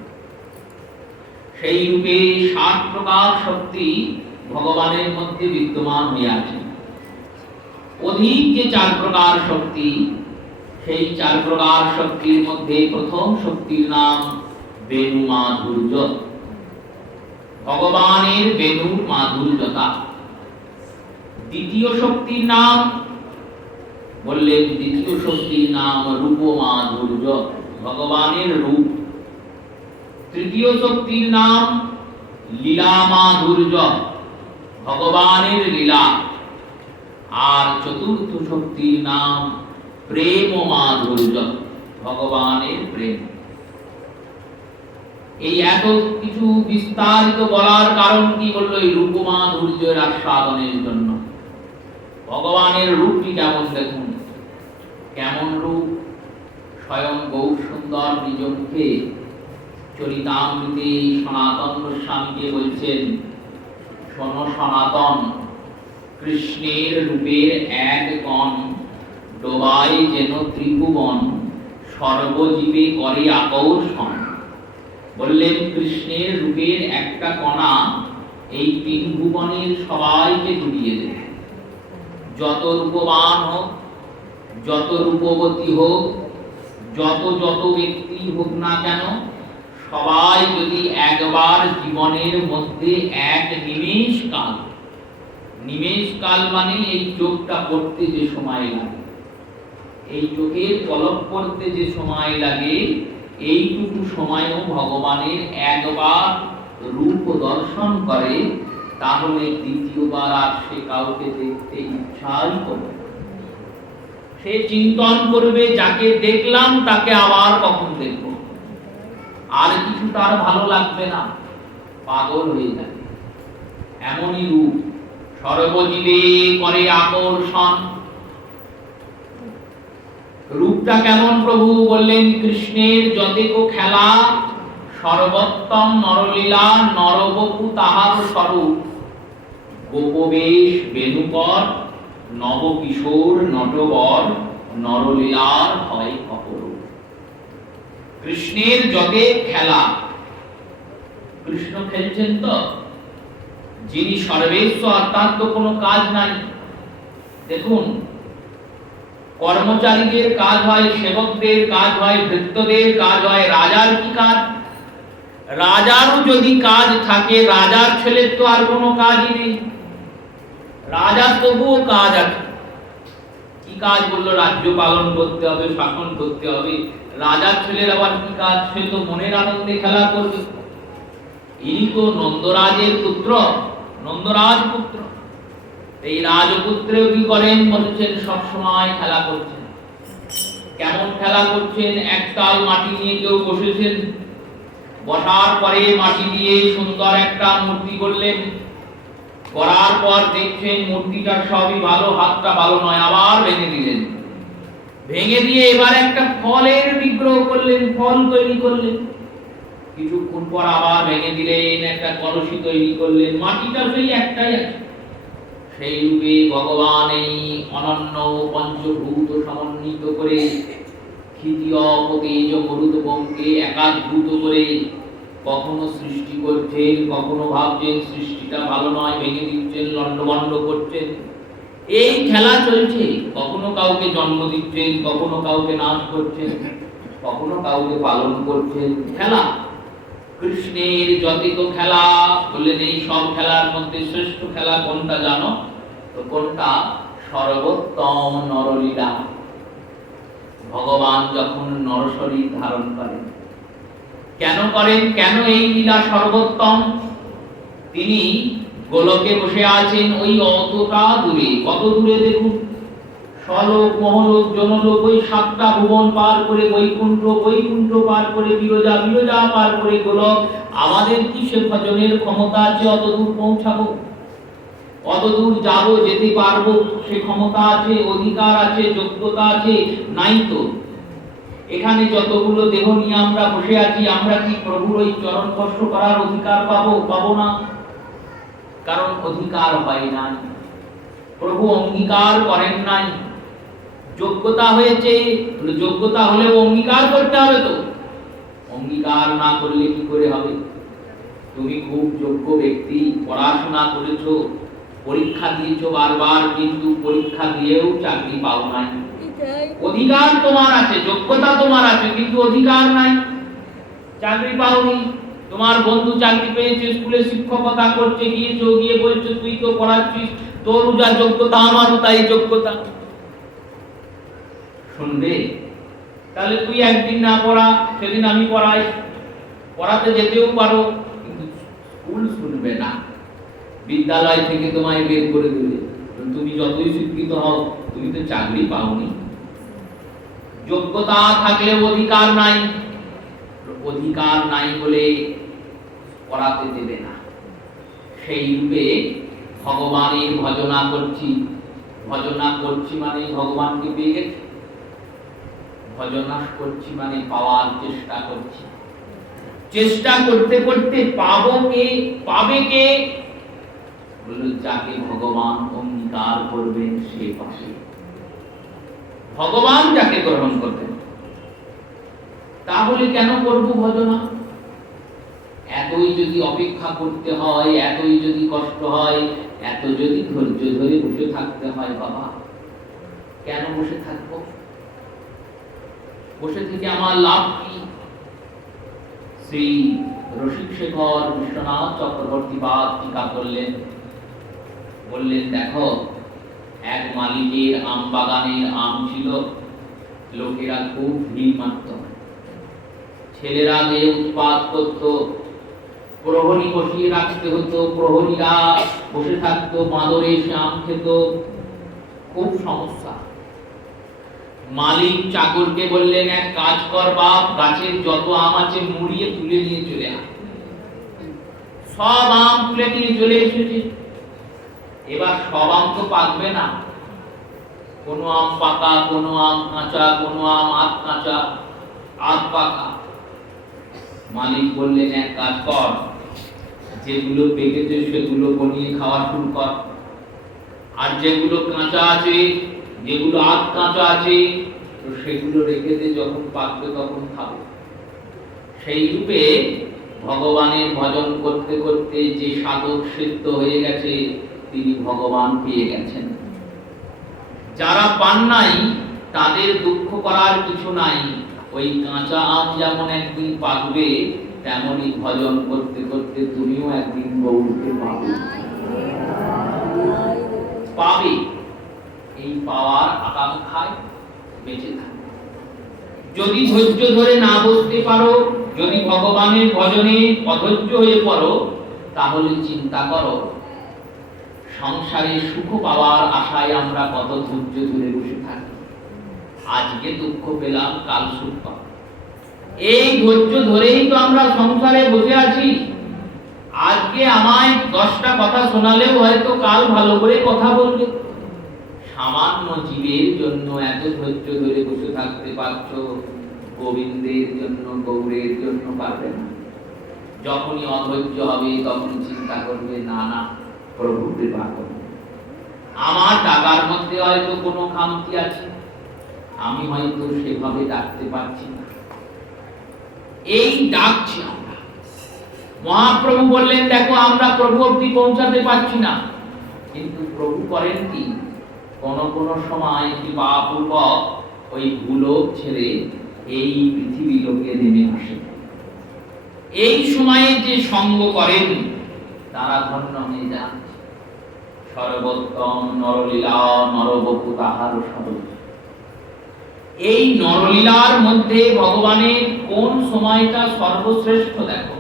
সেই রূপে ৬০ প্রকার শক্তি ভগবানের মধ্যে বিদ্যমান হয়ে আছে। অধিক যে ৪ প্রকার শক্তি, সেই ৪ প্রকার শক্তির মধ্যে প্রথম শক্তির নাম বেণু মাধুর্য। ভগবানের বেণুর মাধুর্যতা। দ্বিতীয় শক্তির নাম বললেন, দ্বিতীয় শক্তির নাম রূপ মাধুর্য, ভগবানের রূপ। তৃতীয় শক্তির নাম লীলা মাধুর্য, ভগবানের লীলা। আর চতুর্থ শক্তির নাম প্রেম মাধুর্য, ভগবানের প্রেম। এই এত কিছু বিস্তারিত বলার কারণ কি? বলল এই রূপ মাধুর্যের আস্বাদনের জন্য। ভগবানের রূপটি কেমন দেখুন, কেমন রূপ। স্বয়ং গৌর সুন্দর নিজ মুখে চরিতামৃতে সনাতন গোস্বামীকে বলছেন, শোনো সনাতন, কৃষ্ণের রূপের এক কণ ডোবায় যেন ত্রিভুবন, সর্বজীবে করে আকর্ষণ। বললেন কৃষ্ণের রূপের একটা কণা এই ৩ ভুবনের সবাইকে জুড়িয়ে দেবে। যত রূপবান হোক, যত রূপবতী হোক, যত যত ব্যক্তি হোক না কেন, সবাই যদি একবার জীবনের মধ্যে এক নিমেষ কাল, নিমেষ কাল মানে এই চোখটা পড়তে যে সময় লাগে, এই চোখের পলক পড়তে যে সময় লাগে, এইটুকু সময়ও ভগবানের একবার রূপ দর্শন করে, তাহলে দ্বিতীয়বার আর সে কাউকে দেখতে ইচ্ছাই করবে। সে চিন্তন করবে, যাকে দেখলাম তাকে আবার কখন দেখব, আর কিছু তার ভালো লাগবে না, পাগল হয়ে যাবে। এমনই রূপ, সর্বজীবে করে আকর্ষণ। রূপটা কেমন প্রভু বললেন, কৃষ্ণের যতেক খেলা, সর্বোত্তম নরলীলা, নরবপু তাহার স্বরূপ, গোপবেশ বেণুকর, নবকিশোর নটবর, নরলীলার হয় অপরূপ। কৃষ্ণের যতে খেলা, কৃষ্ণ খেলছেন তো, যিনি সর্বেশ্বর তার তো কোনো কাজ নাই। দেখুন, কর্মচারীদের কাজ হয়, সেবকদের কাজ হয়, ভৃত্যদের কাজ হয়, রাজার কি কাজ? রাজারও যদি কাজ থাকে, রাজার ছেলের তো আর কোনো কাজই নেই। রাজার তবুও কাজ আছে। কি কাজ বললো? রাজ্য পালন করতে হবে, শাসন করতে হবে। রাজার ছেলের আবার কি কাজ? সে তো মনের আনন্দে খেলা করবে। ইনি তো নন্দরাজের পুত্র, নন্দরাজ পুত্র। এই রাজপুত্রেও কি করেন? বলছেন সবসময় খেলা করছেন। কেমন খেলা করছেন? একটাল মাটি নিয়ে কেউ বসেছেন, বসার পরে মাটি দিয়ে সুন্দর একটা মূর্তি করলেন, করার পর দেখছেন মূর্তিটা সবই ভালো, হাতটা ভালো নয়, আবার ভেঙে দিলেন। ভেঙে দিয়ে এবার একটা ফলের বিগ্রহ করলেন, ফল তৈরি করলেন। কিছুক্ষণ পর আবার ভেঙে দিলেন, একটা কলসি তৈরি করলেন, মাটিটা সেই একটাই আছে। সেই রূপে ভগবান এই অনন্য পঞ্চভূত সমন্বিত করে ক্ষিতীয় তেজ মরুদবংকে একাভূত করে কখনো সৃষ্টি করছেন, কখনো ভাবছেন সৃষ্টিটা ভালো নয়, ভেঙে দিচ্ছেন, লন্ডভন্ড করছেন। এই খেলা চলছে। কখনো কাউকে জন্ম দিচ্ছেন, কখনো কাউকে নাশ করছেন, কখনো কাউকে পালন করছেন। খেলা, কৃষ্ণের যতিক খেলা। বললেন এই সব খেলার মধ্যে শ্রেষ্ঠ খেলা কোনটা জানো? তো কোনটা? সর্বোত্তম নরলীলা। ভগবান যখন নরশরীর ধারণ করেন, কেন করেন? কেন এই লীলা সর্বোত্তম? তিনি গোলকে বসে আছেন ওই অতটা দূরে। কত দূরে দেখুন, স্বলোক মহলোক জনলোক, ওই সাতটা ভুবন পার করে বৈকুণ্ঠ, বৈকুণ্ঠ পার করে বিরজা, বিরজা পার করে গোলক। আমাদের কি সে ভজনের ক্ষমতা আছে অত দূর পৌঁছাবো? অত দূর যাবো, যেতে পারবো সে ক্ষমতা আছে, অধিকার আছে, যোগ্যতা আছে? নাই তো। এখানে যতগুলো দেহ নিয়ে আমরা বসে আছি, আমরা কি প্রভুর ওই চরণ স্পর্শ করার অধিকার পাবো? পাবো না। কারণ অধিকার হয় নাই, প্রভু অঙ্গীকার করেন নাই। যোগ্যতা হয়েছে, যোগ্যতা হলেও অঙ্গীকার করতে হবে তো। অঙ্গীকার না করলে কি করে হবে? তুমি খুব যোগ্য ব্যক্তি, পড়াশোনা করেছো, পরীক্ষা দিয়েছো বারবার, কিন্তু পরীক্ষা দিয়েও চাকরি পাও নাই। অধিকার তোমার আছে, যোগ্যতা তোমার আছে, কিন্তু অধিকার নাই, চাকরি পাওনি। তোমার বন্ধু চাকরি পেয়েছে, স্কুলে শিক্ষকতা করছে, গিয়েছো, গিয়ে বলছো তুই তো পড়াচ্ছিস, তোর যা যোগ্যতা আমারও তাই যোগ্যতা। শুনবে? তাহলে তুই একদিন না পড়া, সেদিন আমি পড়াই। পড়াতে যেতেও পারো, কিন্তু স্কুল শুনবে না, বিদ্যালয় থেকে তোমায় বের করে দেবে। তুমি যতই শিক্ষিত হও, তুমি তো চাকরি পাওনি। যোগ্যতা থাকলে অধিকার নাই, অধিকার নাই বলে পড়াতে দেবে না। সেই রূপে ভগবানের ভজনা করছি। ভজনা করছি মানে ভগবানকে পেয়ে গেছি, ভজনা করছি মানে পাওয়ার চেষ্টা করছি। চেষ্টা করতে করতে পাবো কে? পাবে কে? বলল যাকে ভগবান অঙ্গীকার করবেন সে পাবে। ভগবান যাকে গ্রহণ করবেন। তাহলে কেন করব ভজনা? এতই যদি অপেক্ষা করতে হয়, এতই যদি কষ্ট হয়, এত যদি ধৈর্য ধরে বসে থাকতে হয়, বাবা কেন বসে থাকবো? বসে থেকে আমার লাভ কি? শ্রী রসিক শেখর বিশ্বনাথ চক্রবর্তী বাদ টিকা করলেন, বললেন দেখো, এক মালিকের আম বাগানের আম ছিল, লোকেরা খুব ভিড় মারত, ছেলেরা যে উৎপাত করত, প্রহরী বসিয়ে রাখতে হতো, প্রহরীরা বসে থাকতো, বাঁদরে এসে আম খেত, খুব সমস্যা। মালিক চাকরকে বললেন এক কাজ কর বাপ, গাছের যত আম আছে মুড়িয়ে তুলে নিয়ে চলে আয়। সব আম তুলে নিয়ে চলে এসেছে। এবার সব আম তো পাকবে না, কোনো আম পাকা, কোনো আম কাঁচা, কোনো আম আধ কাঁচা, আধ পাকা। মালিক বললেন, এক কাজ কর, যেগুলো পেকেছে সেগুলো বনিয়ে খাওয়া শুরু কর, আর যেগুলো কাঁচা আছে, যেগুলো আধ কাঁচা আছে, তো সেগুলো রেখে দে, যখন পাকবে তখন খাবে। সেই রূপে ভগবানের ভজন করতে করতে যে সাধক সিদ্ধ হয়ে গেছে, তিনি ভগবান পেয়ে গেছেন। যারা পান নাই তাদের দুঃখ করার কিছু নাই। ওই কাঁচা আম যেমন একদিন পাকবে, তেমনি ভজন করতে করতে তুমিও একদিন গৌরকে পাবে। এই পাওয়ার আকাঙ্ক্ষায় বেঁচে থাকবে। যদি ধৈর্য ধরে না বসতে পারো, যদি ভগবানের ভজনে অধৈর্য হয়ে পড়ো, তাহলে চিন্তা করো সংসারে সুখ পাওয়ার আশায় আমরা কত ধৈর্য ধরে বসে থাকি। আজকে দুঃখ পেলাম, কাল সুখ পাবো, এই ধৈর্য ধরেই তো আমরা সংসারে বসে আছি। আজকে আমায় 10টা কথা শোনালেও হয়তো কাল ভালো করে কথা বলবে। সামান্য জীবের জন্য এত ধৈর্য ধরে বসে থাকতে পারছো, গোবিন্দের জন্য, গৌরের জন্য পারবে না। যখনই অধৈর্য হবে তখন চিন্তা করবে, না না, প্রভু কৃপা করবে। আমার টাকার মধ্যে হয়তো কোনো খামতি আছে, আমি হয়তো সেভাবে ডাকতে পারছি না। এই ডাকছি আমরা। মহাপ্রভু বললেন, দেখো আমরা প্রভু অবধি পৌঁছাতে পারছি না, কিন্তু প্রভু করেন কি, কোন কোন সময় কৃপাপূর্বক ওই ভূলোক ছেড়ে এই পৃথিবী লোকে নেমে আসে। এই সময়ে যে সঙ্গ করেন তারা ধন্য হয়ে যান। সর্বোত্তম নরলীলা নরবপু তাহার স্বরূপ। এই নরলীলার মধ্যে ভগবানের কোন সময়টা সর্বশ্রেষ্ঠ দেখো।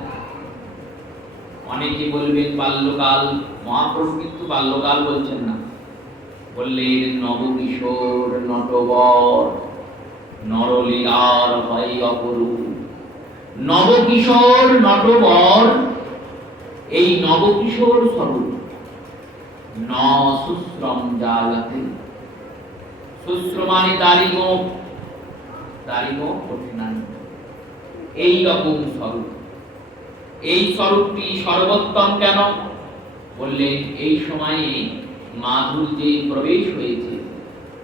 অনেকে বলবেন বাল্যকাল, মহাপ্রভু কিন্তু বাল্যকাল বলছেন না, বললেন নবকিশোর নটবর, নরলীলার হয় অপরূপ। নবকিশোর নটবর, এই নবকিশোর স্বরূপ। ন শুশ্রম জায়তে, শুশ্র মানে দারিম, দারিম কঠিনানি, এই রকম স্বরূপ। এই স্বরূপটি সর্বোত্তম কেন? বললেন এই সময়ে মাধুর্যে প্রবেশ হয়েছে,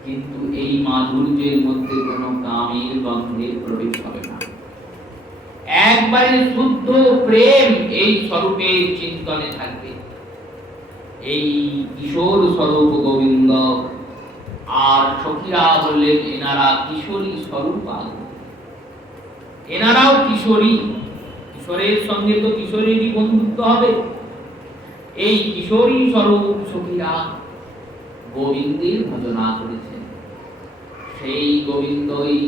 কিন্তু এই মাধুর্যের মধ্যে কোনো কামের গন্ধের প্রবেশ হবে না। একবারে শুদ্ধ প্রেম এই স্বরূপের চিন্তনে থাকবে। এই কিশোর স্বরূপ গোবিন্দ। আর সখীরা বললেন এনারা কিশোরী স্বরূপ, এনারাও কিশোরী। কিশোরের সঙ্গে তো কিশোরীরই বন্ধুত্ব হবে। এই কিশোরী স্বরূপ সখীরা গোবিন্দের ভজনা করেছেন। সেই গোবিন্দই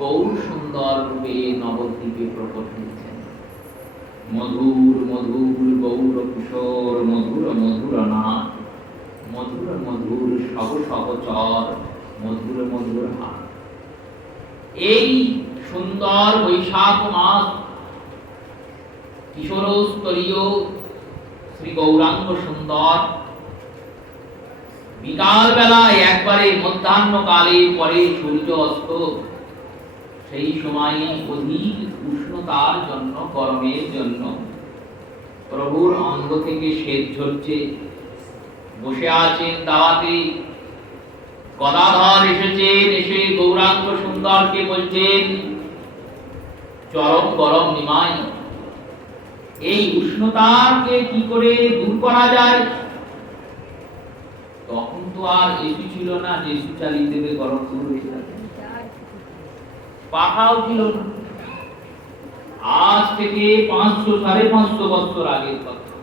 গৌর সুন্দর রূপে নবদ্বীপে প্রকট হয়েছেন। মধুর মধুর গৌর কিশোর, মধুর মধুর নাথ, মধুর মধুর সব সহচর, মধুর মধুর হাত। এই সুন্দর বৈশাখ মাস কিশোরস্তরীয় শ্রী গৌরাঙ্গ সুন্দর বিকাল বেলায় একবারে মধ্যাহ্ন কালে পরে সূর্য অস্ত, সেই সময় অধিক উষ্ণতার জন্য, গরমের জন্য প্রভুর অঙ্গ থেকে শ্বেত ঝরছে। বসে আছেন দাওয়াতে, গদাধর এসেছেন, এসে গৌরাঙ্গ সুন্দরকে বলছেন, চরম গরম নিমাই, এই উষ্ণতাকে কি করে দূর করা যায়? তখন তো আর এসি ছিল না যে এসি চালিয়ে দেবে, গরম দূর হয়ে যাবে। পাখাও ছিল না। আজ থেকে 500-550 বছর আগের কথা,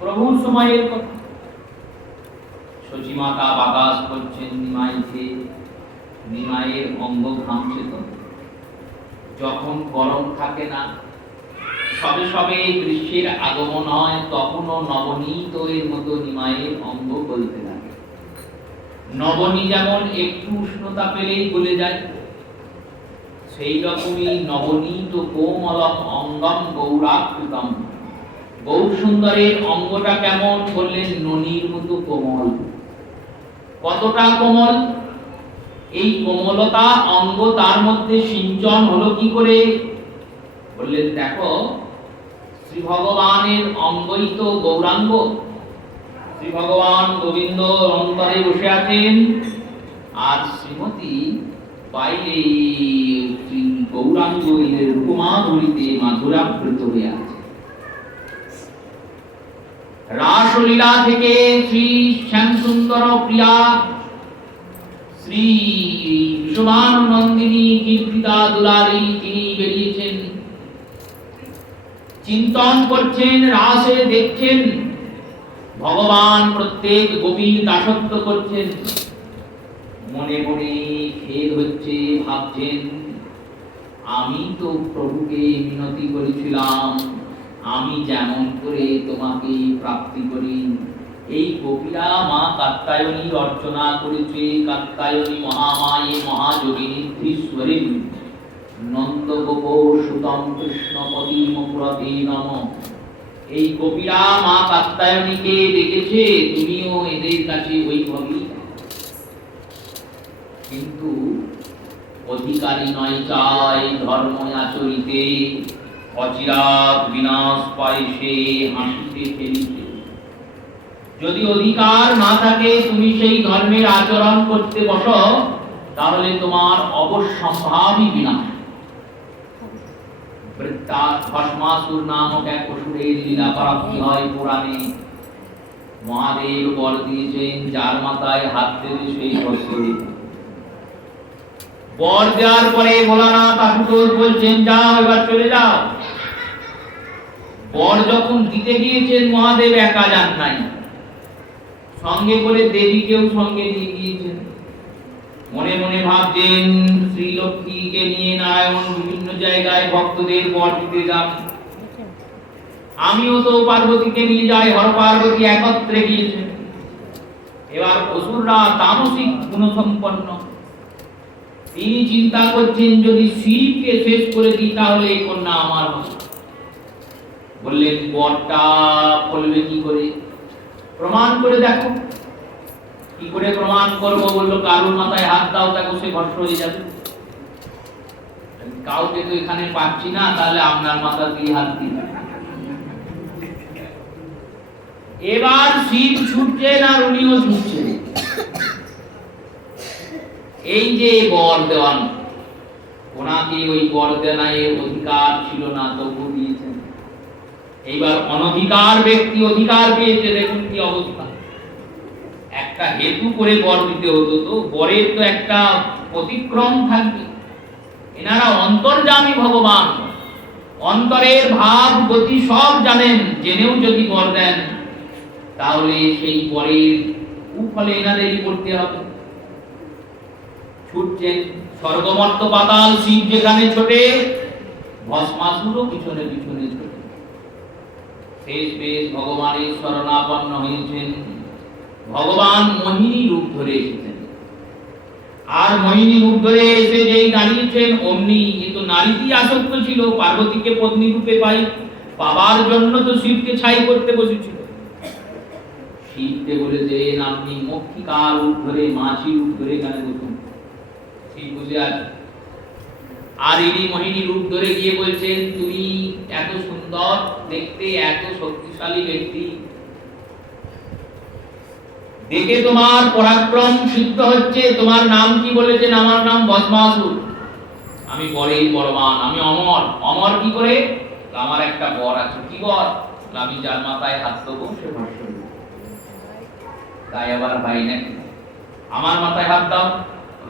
প্রভুর সময়ের কথা। শচীমাতা বাতাস করছেন নিমাইকে, নিমাইয়ের অঙ্গ ঘামছে। তো যখন গরম থাকে না, সবে সবে গ্রীষ্মের আগমন হয়, তখনও নবনীত এর মতো নিমাইয়ের অঙ্গ গলতে লাগে। নবনী যেমন একটু উষ্ণতা পেলেই গলে যায়, সেই রকমই নবনীত কোমলম অঙ্গম গৌরাকৃতম। গৌর সুন্দরের অঙ্গটা কেমন? বললেন ননীর মতো কোমল। কতটা কোমল, এই কোমলতা অঙ্গ তার মধ্যে সিঞ্চন হলো কি করে? বললেন দেখো, শ্রী ভগবানের অঙ্গই তো গৌরাঙ্গ। শ্রী ভগবান গোবিন্দ অন্তরে বসে আছেন, আর শ্রীমতী বাইরে শ্রী গৌরাঙ্গ রূপমাধুরীতে মাধুরাবৃত হয়ে আছে। রাসলীলা থেকে শ্রী শ্যামসুন্দর প্রিয়া শ্রী বিশ্ববানন্দিনী কীর্তিদা দুলারী তিনি বেরিয়েছেন, চিন্তন করছেন, রাসে দেখছেন ভগবান প্রত্যেক গভীর দাসত্ব করছেন। মনে মনে খেদ হচ্ছে, ভাবছেন আমি তো প্রভুকে মিনতি করেছিলাম, আমি যেমন করে তোমাকে প্রাপ্তি করি। এই গোপীরা মা কাত্যায়নী অর্চনা করেছে, কাত্যায়নী মহামায়ে মহাযোগিনী ত্রিশ্বরী নন্দ গোপ সুতম কৃষ্ণপতি মুকুরতে নম। এই গোপীরা মা কাত্যায়নীকে দেখেছে, তুমিও এদের কাছে ওই ভাবি। কিন্তু অধিকারী নয় চাই ধর্ম আচরিতে, অচিরাত বিনাশ পায় সে হাসিতে ফেলিতে। যদি অধিকার না থাকে, তুমি সেই ধর্মের আচরণ করতে বসো, তাহলে তোমার অবশ্যম্ভাবী বিনাশ। ভস্মাসুর নামক এক অসুরের লীলা প্রাপ্তি হয় পুরাণে। মহাদেব বর দিয়েছেন, যার মাথায় হাত দেবে সেই অসুর। বর দেওয়ার পরে ভোলানাথ আশুতোষ বলছেন, যাও এবার চলে যাও। বর যখন দিতে গিয়েছেন, মহাদেব একা যান নাই, সঙ্গে করে দেবীকেও সঙ্গে নিয়ে গিয়েছেন। মনে মনে ভাবছেন, শ্রীলক্ষ্মীকে নিয়ে নারায়ণ বিভিন্ন জায়গায় ভক্তদের বর দিতে যান, আমিও তো পার্বতীকে নিয়ে যাই, হর পার্বতী একত্রে গিয়েছেন। এবার অসুররা তামসিক গুণসম্পন্ন, তিনি চিন্তা করছেন যদি শিবকে শেষ করে দিই তাহলে এই কন্যা আমার হবে। বললেন বরটা ফলবে কি করে, প্রমাণ করে দেখো। কি করে প্রমাণ করবো? বললো কারুর মাথায় হাত দাও, দেখো সে ভস্ম হয়ে যাবে। কাউকে তো এখানে পাচ্ছি না, তাহলে আপনার মাথা দিয়ে হাত দিই। এবার শিব ছুটছেন আর উনিও ছুটছেন। এই যে বর দেওয়ান, ওনাকে ওই বর দেনায়ের অধিকার ছিল না, তবু দিয়েছেন। এইবার অনধিকার ব্যক্তি অধিকার পেয়েছে, দেখুন কি অবস্থা। একটা হেতু করে বর দিতে হতো, তো বরের তো একটা অতিক্রম থাকবে। এনারা অন্তর্যামী ভগবান, অন্তরের ভাব গতি সব জানেন, জেনেও যদি বর দেন তাহলে সেই বরের কুফলে এনাদেরই করতে হবে। ছুটছেন স্বর্গমর্ত পাতাল, শিব যেখানে ছোটে, ভস্মাসুরও পিছনে পিছনে ছোটে। শেষ বেশ ভগবানের শরণাপন্ন হয়েছেন। ভগবান মোহিনী রূপ ধরে এসেছেন, আর মোহিনী রূপ ধরে এসে যেই দাঁড়িয়েছেন, অমনি কিন্তু নারীতেই আসক্ত ছিল, পার্বতীকে পত্নী রূপে পাবার জন্য তো শিবকে ছাই করতে বসেছিল। শিবকে বলেছেন আপনি মক্ষিকার রূপ ধরে, মাছি রূপ ধরে এখানে বসুন। শিব বুঝে আছে। আর ইনি মোহিনী রূপ ধরে গিয়ে বলছেন, তুমি এত সুন্দর দেখতে, এত শক্তিশালী ব্যক্তি, দেখে তোমার পরাক্রম সিদ্ধ হচ্ছে। তোমার নাম কি বলেছেন? আমার নাম ভস্মাসুর, আমি বরেই বড়বান, আমি অমর। অমর কি করে? আমার একটা বর আছে। কি বর? আমি যার মাথায় হাত দেবো সে ভস্ম হয়ে যাবে। তাই আবার ভাই নাকি আমার মাথায় হাত দাও?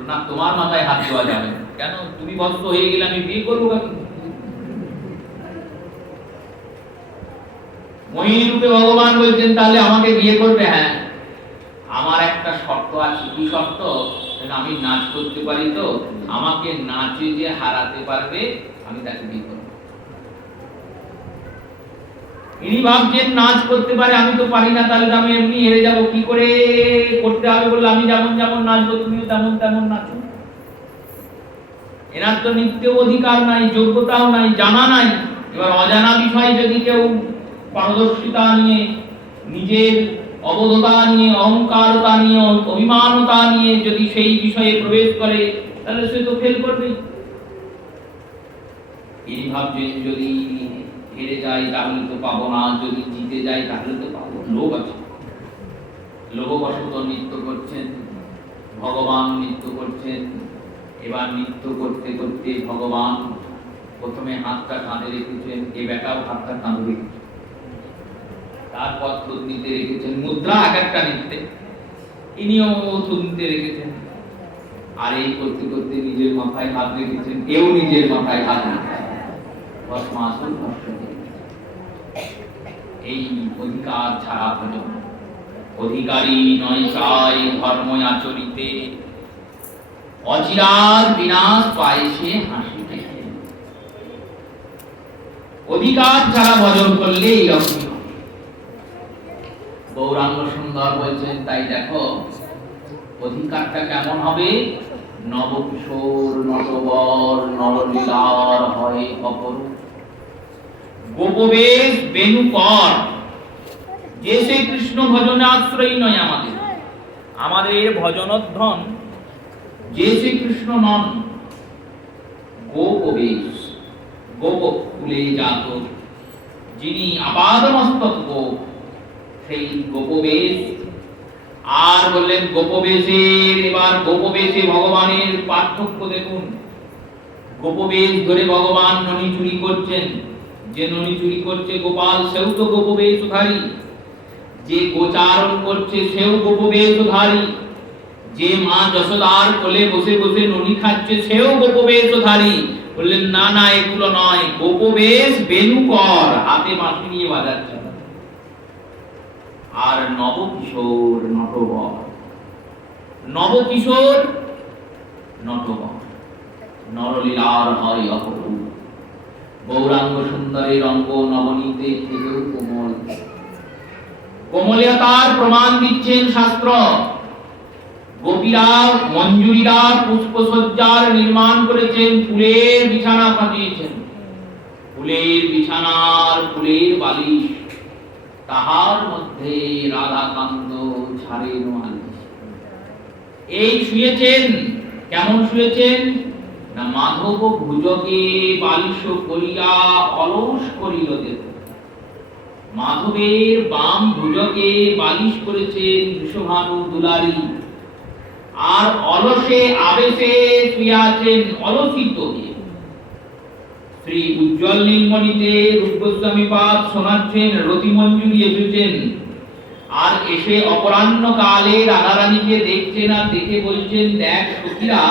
না, তোমার মাথায় হাত দেওয়া যাবে না। কেন? তুমি ভস্ম হয়ে গেলে আমি বিয়ে করবো নাকি? মোহিনী রূপে ভগবান বলছেন, তাহলে আমাকে বিয়ে করবে? হ্যাঁ, আমার একটা শর্ত আছে। কি শর্ত? আমি নাচ করতে পারি, তো আমাকে নাচে যে হারাতে পারবে আমি তাকে বিয়ে করব। ইনি ভাবছেন নাচ করতে পারে, আমি তো পারি না, তাহলে আমি এমনি হেরে যাব। কি করে করতে হবে? বললে আমি যেমন যেমন নাচবো তুমিও তেমন তেমন নাচো। এনার তো নিত্যেও অধিকার নাই, যোগ্যতাও নাই, জানা নাই। এবার অজানা বিষয় যদি কেউ পারদর্শিতা নিয়ে নিজের অবধতা নিয়ে, অহংকারতা নিয়ে, অভিমানতা নিয়ে যদি সেই বিষয়ে প্রবেশ করে, তাহলে সে তো ফেল করবে। এই ভাবছেন যদি হেরে যাই তাহলে তো পাবো না, যদি জিতে যাই তাহলে তো পাবো। লোভ আছে, লোভবশত নৃত্য করছেন, ভগবান নৃত্য করছেন। এবার নৃত্য করতে করতে ভগবান প্রথমে হাতটা কাঁধে রেখেছেন, এ বেটাও হাতটা কাঁধে রেখেছেন, তারপর থুতনিতে রেখেছেন। মুদ্রা এক একটা নৃত্যে, ইনিও থুতনিতে রেখেছেন। আর এই করতে করতে নিজের মাথায় হাত রেখেছেন, কেউ নিজের মাথায় হাত রেখেছেন। ভস্মাসুর ভস্ম হয়ে গেছে। এই অধিকার ছাড়া ভজন, অধিকারী নয় চাই ধর্ম আচরিতে, অচিরার বিনাশ পায় সে হাসিতে। অধিকার ছাড়া ভজন করলে এইরকম। গৌরাঙ্গ সুন্দর বলছেন, তাই দেখো অধিকারটা কেমন হবে। নবকিশোর নটবর নরলীলার হয় অপরূপ, গোপবেশ বেণুকর। যে সে কৃষ্ণ ভজনে আশ্রয়ী নয় আমাদের, আমাদের ভজনধ্বন যে সে কৃষ্ণ নন। গোপবেশ, গোপ ফুলে জাত, যিনি আপাদমস্তক গোপ, সেই গোপবেশ। আর বললেন গোপবেশের, এবার গোপবেশে ভগবানের পার্থক্য দেখুন। গোপবেশ ধরে ভগবান ননি চুরি করছেন, যে ননি চুরি করছে গোপাল সেও তো গোপবেশধারী, যে গোচারণ করছে সেও গোপবেশধারী, যে মা যশোদার কোলে বসে বসে ননি খাচ্ছে সেও গোপবেশধারী। বললেন না না, এগুলো নয়, গোপবেশ বেণুকর, হাতে বাঁশি নিয়ে বাজাচ্ছে। আর নবকিশোর নটবর, নবকিশোর নটবর, নরলীলার হয় অপরূপ। গৌরাঙ্গ সুন্দরের অঙ্গ নবনীতে থেকেও কোমল, কোমলতার প্রমাণ দিচ্ছেন শাস্ত্র। গোপীরা মঞ্জুরিরা পুষ্পসজ্জার নির্মাণ করেছেন, ফুলের বিছানা পাতিয়েছেন, ফুলের বিছানার ফুলের বালিশ, তাহার মধ্যে রাধাকান্ত ছাড়েন বালিশ। এই শুয়েছেন, কেমন শুয়েছেন না, মাধব ভুজকে বালিশ করিয়া অলস করিল দেব। মাধবের বাম ভুজকে বালিশ করেছেন বৃষভানু দুলারি, আর অলসে আবেশে শুয়াছেন অলসিত। শ্রী উজ্জ্বল নীলমণিতে রূপগোস্বামী পাদ শোনাচ্ছেন, রতি মঞ্জুরি এসেছেন। আর এসে অপরাহ্ন কালে রাধারানীকে দেখছেন, আর দেখে বলছেন, দেখ সখীরা,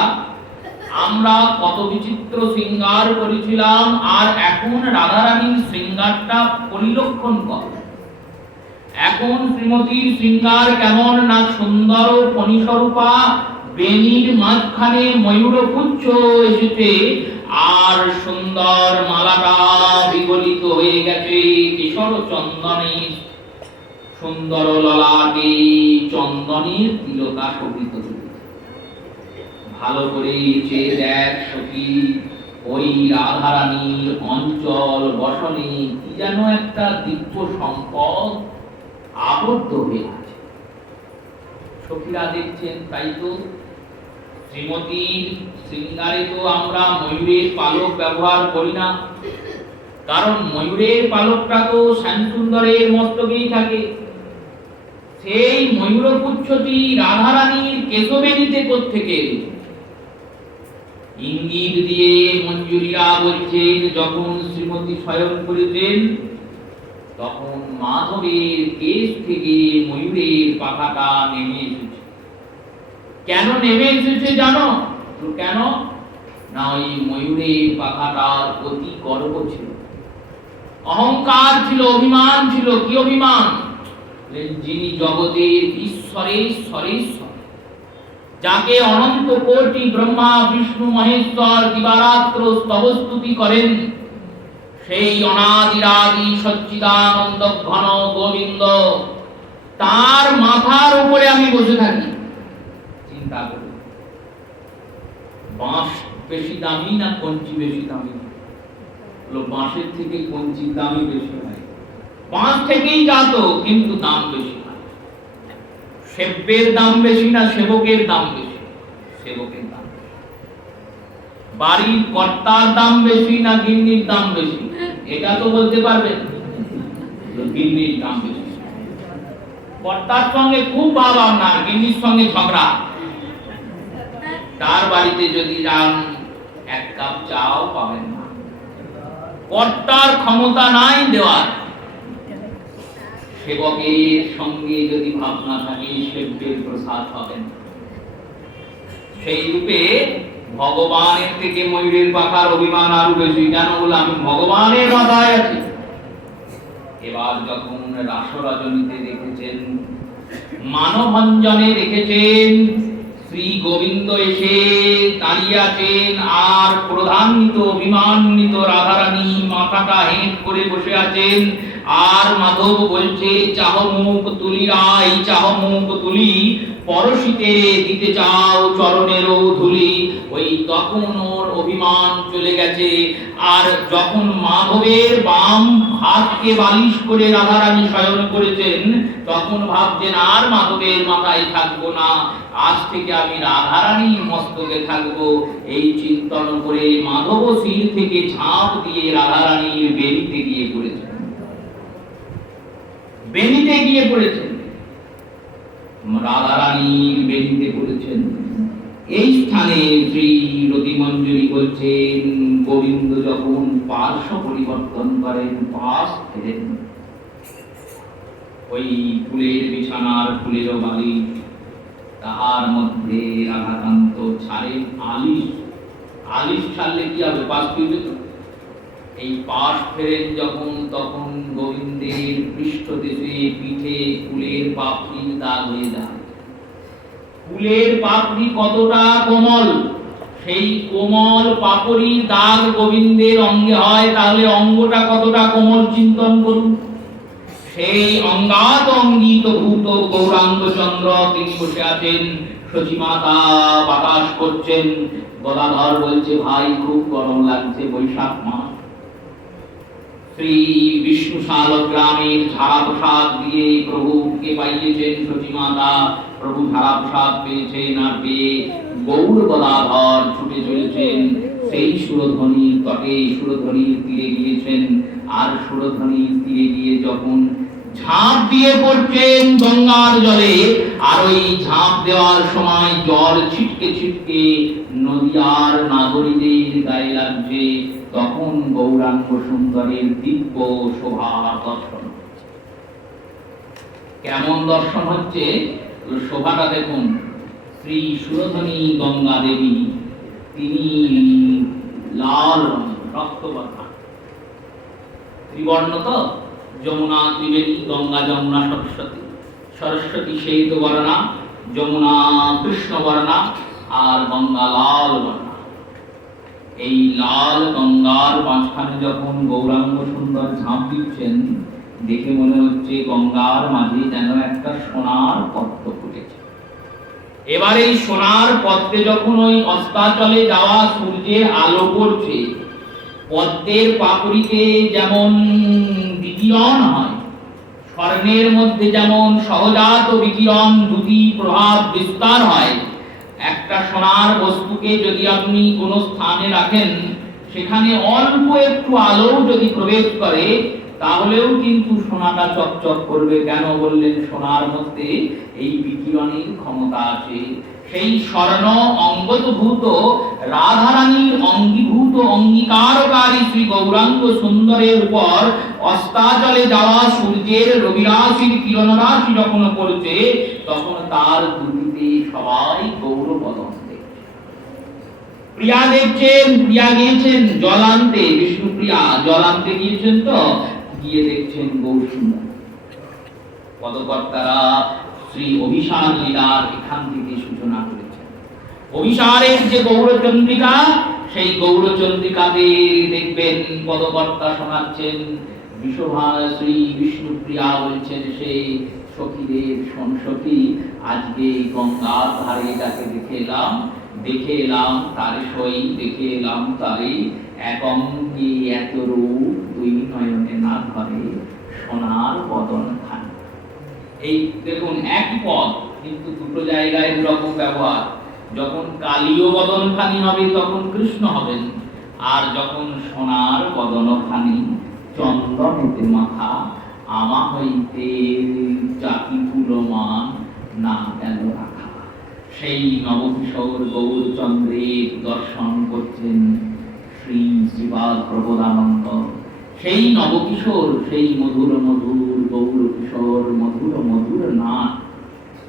আমরা কত বিচিত্র শৃঙ্গার করেছিলাম, আর এখন রাধারানীর শৃঙ্গারটা পরিলক্ষণ কর। এখন শ্রীমতীর শৃঙ্গার কেমন না, সুন্দর ফণিস্বরূপা, বেণীর মাঝখানে ময়ূরপুচ্ছ এসেছে, আর সুন্দর মালাটা বিগলিত হয়ে গেছে কেশর চন্দনের, সুন্দর ললাটে চন্দনের তিলকা শোভিত। ভালো করে চেয়ে দেখ সখী, ওই রাধারানীর অঞ্চল বসনে কি যেন একটা দিব্য সম্পদ আবদ্ধ হয়ে আছে। সখীরা দেখছেন, তাই তো শ্রীমতীর শৃঙ্গারে তো আমরা ময়ূরের পালক ব্যবহার করি না, কারণ ময়ূরের পালকটা তো শ্যামসুন্দরের মস্তকেই থাকে। সেই ময়ূরপুচ্ছটি রাধারানীর কেশবেণীতে কোত্থেকে এলো? ইঙ্গিত দিয়ে মঞ্জুরিরা বলছেন, যখন শ্রীমতী শয়ন করেছেন, তখন মাধবের কেশ থেকে ময়ূরের পাখাটা নেমে এসেছে। কেন নেমে এসেছে জানো তো? কেন না, ওই ময়ূরের পাখাটার অতি গর্ব ছিল, অহংকার ছিল, অভিমান ছিল। কি অভিমান? যিনি জগতের ঈশ্বরেশ্বর, যাকে অনন্ত কোটি ব্রহ্মা বিষ্ণু মহেশ্বর দিবারাত্র স্তবস্তুতি করেন, সেই অনাদিরাদি সচ্চিদানন্দ ঘন গোবিন্দ, তার মাথার উপরে আমি বসে থাকি। চিন্তা করুন, বাঁশ বেশি দামি না কঞ্চি বেশি দামি? বাঁশের থেকে কঞ্চির দামই বেশি হয়। বাঁশ থেকেই জাত, কিন্তু দাম বেশি হয়। সেব্যের দাম বেশি না সেবকের দাম বেশি? সেবকের দাম বেশি। বাড়ির কর্তার দাম বেশি না গিন্নির দাম বেশি? এটা তো বলতে পারবেন, গিন্নির দাম বেশি। কর্তার সঙ্গে খুব ভাব আপনার, গিন্নির সঙ্গে ঝগড়া। তার বাড়িতে যদি যান এক কাপ চাও পাবেন না। কর্তার ক্ষমতা নাই দেওয়ার, সেবকের সঙ্গে যদি ভাবনা থাকে সেব্যের প্রসাদ হবেন। সেই রূপে ভগবানের থেকে ময়ূরের পাখার অভিমান আরো বেশি। কেন বলে আমি ভগবানের মাথায় আছি। এবার যখন রাসরজনীতে দেখেছেন, মানভঞ্জনে দেখেছেন শ্রী গোবিন্দ এসে দাঁড়িয়ে আছেন, আর প্রধান্বিত অভিমান্বিত রাধারানী মাথাটা হেঁট করে বসে আছেন, আর মাধব বলছে চাহ মুখ তুলি রাই, চাহ মুখ তুলি পরশিতে দিতে চাও চরণেরও ধুলি। ওই তখন ওর অভিমান চলে গেছে। আর যখন মাধবের বাম হাতকে বালিশ করে রাধারানী শয়ন করেছেন, তখন ভাবছেন আর মাধবের মাথায় থাকবো না, আজ থেকে আমি রাধারানীর মস্তকে থাকবো। এই চিন্তন করে মাধব শির থেকে ঝাঁপ দিয়ে রাধারানীর বেনিতে গিয়ে পড়েছেন। বেনিতে গিয়ে পড়েছেন, রাধারানীর বেনিতে পড়েছেন। এই স্থানে শ্রী রতিমঞ্জুরি বলছেন, গোবিন্দ যখন পার্শ্ব পরিবর্তন করেন, পাশ ফেরেন, ওই ফুলের বিছানার ফুলেরও বালি, তাহার মধ্যে রাধাকান্ত ছাড়েন আলিশ। আলিশ ছাড়লে কি হবে? পাশ ফিরবে তো। এই পাশ ফেরেন যখন, তখন গোবিন্দের পৃষ্ঠদেশে পিঠে ফুলের পাপড়ির দাগ হয়ে যায়। ফুলের পাপড়ি কতটা কোমল, সেই কোমল পাপড়ির দাগ গোবিন্দের অঙ্গে হয়, তাহলে অঙ্গটা কতটা কোমল চিন্তন করুন। সেই অঙ্গাত অঙ্গিত ভূত গৌরাঙ্গ চন্দ্র তিনি বসে আছেন, সচিমাতা বাতাস করছেন। গদাধর বলছে ভাই খুব গরম লাগছে, বৈশাখ মাস। শ্রী বিষ্ণু শালগ্রামের ঝাড়া প্রসাদ দিয়ে প্রভুকে পাইয়েছেন সচিমাতা। প্রভু ঝাড়া প্রসাদ পেয়েছেন, আর পেয়ে গৌর গদাধর ছুটে চলেছেন সেই সুরধ্বনির তটে, সুরধ্বনির তীরে গিয়েছেন। আর সুরধ্বনির তীরে গিয়ে যখন ঝাঁপ দিয়ে পড়ছেন গঙ্গার জলে, আর ওই ঝাঁপ দেওয়ার সময় জল ছিটকে ছিটকে নদীয়ার নাগরীদের গায়ে লাগছে, তখন গৌরাঙ্গ সুন্দরের দিব্য শোভা দর্শন। কেমন দর্শন হচ্ছে শোভাটা দেখুন। শ্রী সুরধনী গঙ্গা দেবী, তিনি লাল রক্তবর্ণা, ত্রিবর্ণ তো, যমুনা ত্রিবেণী, গঙ্গা যমুনা সরস্বতী। সরস্বতী শ্বেত বর্ণা, যমুনা কৃষ্ণ বর্ণা, আর গঙ্গা লাল বর্ণা। এই লাল গঙ্গার মাঝখানে যখন গৌরাঙ্গ সুন্দর ঝাঁপ দিচ্ছেন, দেখে মনে হচ্ছে গঙ্গার মাঝে যেন একটা সোনার পদ্ম ফুটেছে। এবার এই সোনার পদ্মে যখন ওই অস্তাচলে যাওয়া সূর্যের আলো পড়ছে, পদ্মের পাপড়িতে যেমন বিকিরণ হয়, স্বর্ণের মধ্যে যেমন সহজাত বিকিরণ দুটি প্রভাব বিস্তার হয়, একটা সোনার বস্তুকে যদি আপনি কোনো স্থানে রাখেন, সেখানে অল্প একটু আলো যদি প্রবেশ করে, তাহলেও কিন্তু সোনাটা চকচক করবে। কেন বললেন? সোনার মধ্যে এই বিকিরণের ক্ষমতা আছে। সেই স্বর্ণ অঙ্গভূত রাধারানীর অঙ্গীভূত অঙ্গীকারকারী শ্রী গৌরাঙ্গ সুন্দরের উপর অস্তাচলে যাওয়া সূর্যের রবিরাশির কিরণরাশি যখন পড়ছে, তখন তার দুটিতে সবাই গৌরবদন দেখছে। প্রিয়া দেখছেন, প্রিয়া গিয়েছেন জল আনতে, বিষ্ণুপ্রিয়া জল আনতে গিয়েছেন, তো গিয়ে দেখছেন গৌর সুন্দর। পদকর্তারা শ্রী অভিসার লীলার এখান থেকে সূচনা করেছেন। অভিসারের যে গৌরচন্দ্রিকা, সেই গৌরচন্দ্রিকাতে দেখবেন পদকর্তা শোনাচ্ছেন, শ্রী বিষ্ণুপ্রিয়া বলছেন, সেই সখীদের শোন সখী, আজকে গঙ্গার ধারে যাকে দেখে এলাম তারে সই, দেখে এলাম তারে, এক অঙ্গে এত রূপ, দুই নয়নে না ধরে, সোনার বদন খান। এই দেখুন এক পদ, কিন্তু দুটো জায়গায় দুরকম ব্যবহার। যখন কালীয় বদন খানি হবে তখন কৃষ্ণ হবেন, আর যখন সোনার বদন খানি চন্দনেতে মাথা, আমা হইতে জাতি পুলমান না গেল রাখা। সেই নবকিশোর গৌরচন্দ্রের দর্শন করছেন শ্রী শ্রীপাদ প্রবোধানন্দ। সেই নবকিশোর, সেই মধুর মধুর গৌর কিশোর, মধুর মধুর নাচ।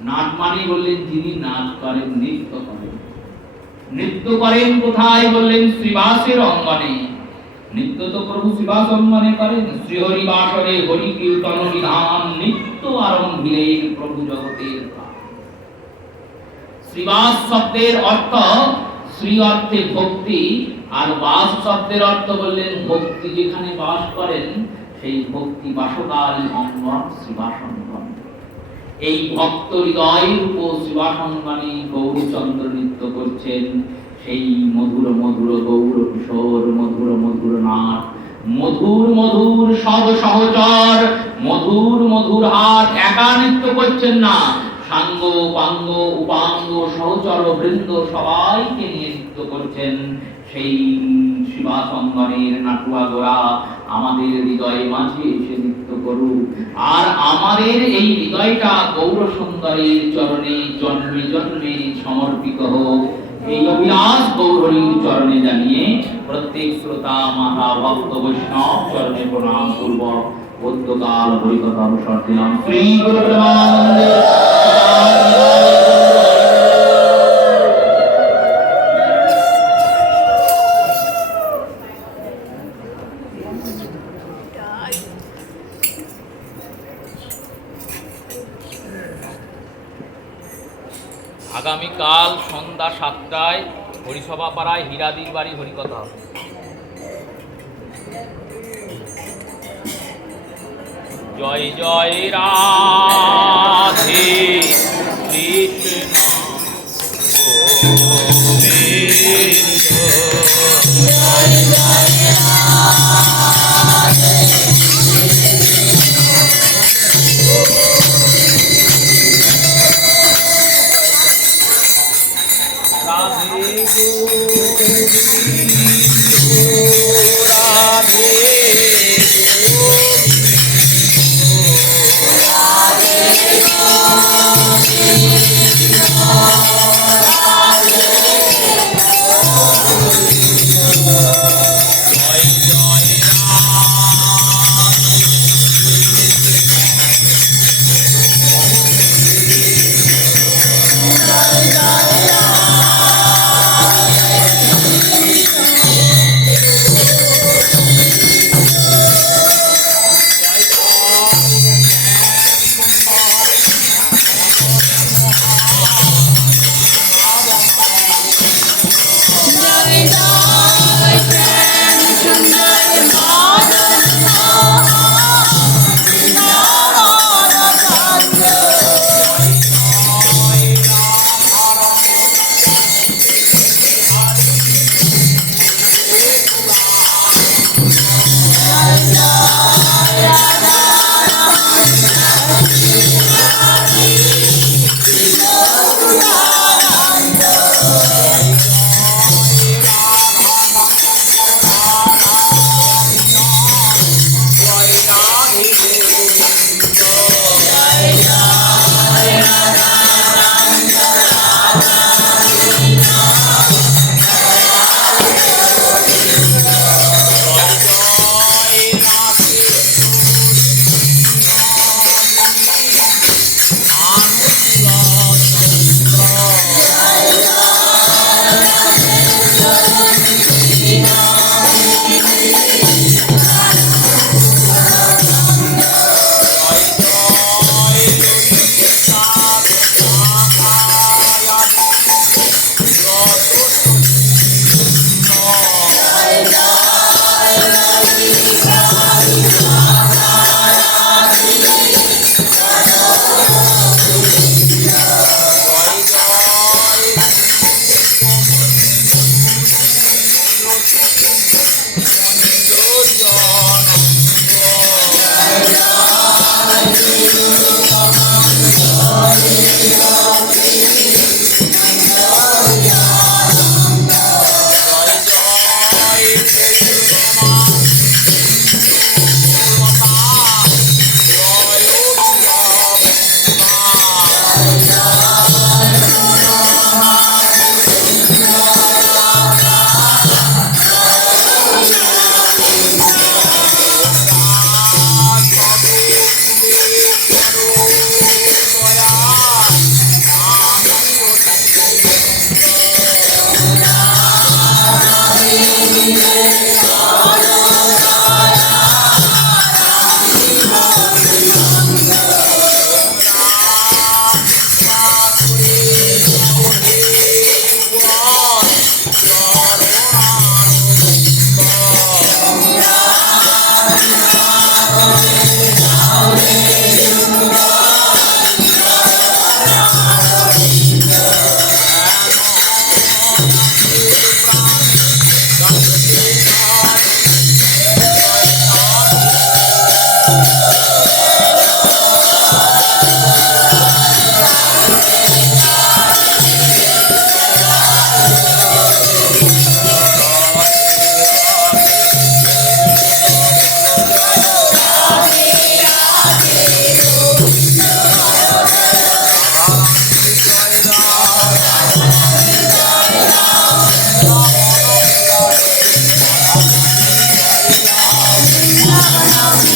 নাচ মানে বললেন যিনি নাচ করেন, নৃত্য করেন। নৃত্য করেন কোথায় বললেন? শ্রীবাসের অঙ্গনে। নৃত্য তো প্রভু শ্রীবাস অঙ্গনে করেন। শ্রীহরি বাসরে হরি কীর্তন বিধান, নিত্য আরম্ভিলেন প্রভু জগতের প্রাণ। শ্রীবাস শব্দের অর্থ, শ্রী অর্থে ভক্তি, আর বাস শব্দের অর্থ বললেন ভক্তি যেখানে বাস করেন সেই ভক্তি বাসকারী অঙ্গন শ্রীবাসঙ্গন। এই ভক্ত হৃদয়ের উপর শ্রীবাসঙ্গনে গৌরচন্দ্র নৃত্য করছেন। সেই মধুর মধুর গৌর কিশোর, মধুর মধুর নাচ, মধুর মধুর সব সহচর, মধুর মধুর হাত। একা নৃত্য করছেন না, সাঙ্গ পাঙ্গ উপাঙ্গ সহচর বৃন্দ সবাইকে নিয়ে নৃত্য করছেন। সেই শিবাসঙ্গনের নাটুয়া গোড়া আমাদের হৃদয়ে মাঝে এসে নৃত্য করুক, আর আমাদের এই হৃদয়টা গৌর সুন্দরের চরণে জন্মে জন্মে সমর্পিত হোক। এই অভিলাষ গৌরহরির চরণে জানিয়ে প্রত্যেক শ্রোতা মাতা ভক্ত বৈষ্ণব চরণে প্রণাম পূর্বক বৌদ্ধকাল হরিকথা অবসর দিলাম। শ্রী গুরু প্রেমানন্দে। আগামীকাল সন্ধ্যা 7টায় হরিসভা পাড়ায় হীরাদির বাড়ি হরিকথা হবে। জয় জয় রাধে কৃষ্ণ গোবিন্দ, জয় জয় রাধে Hare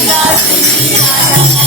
राधा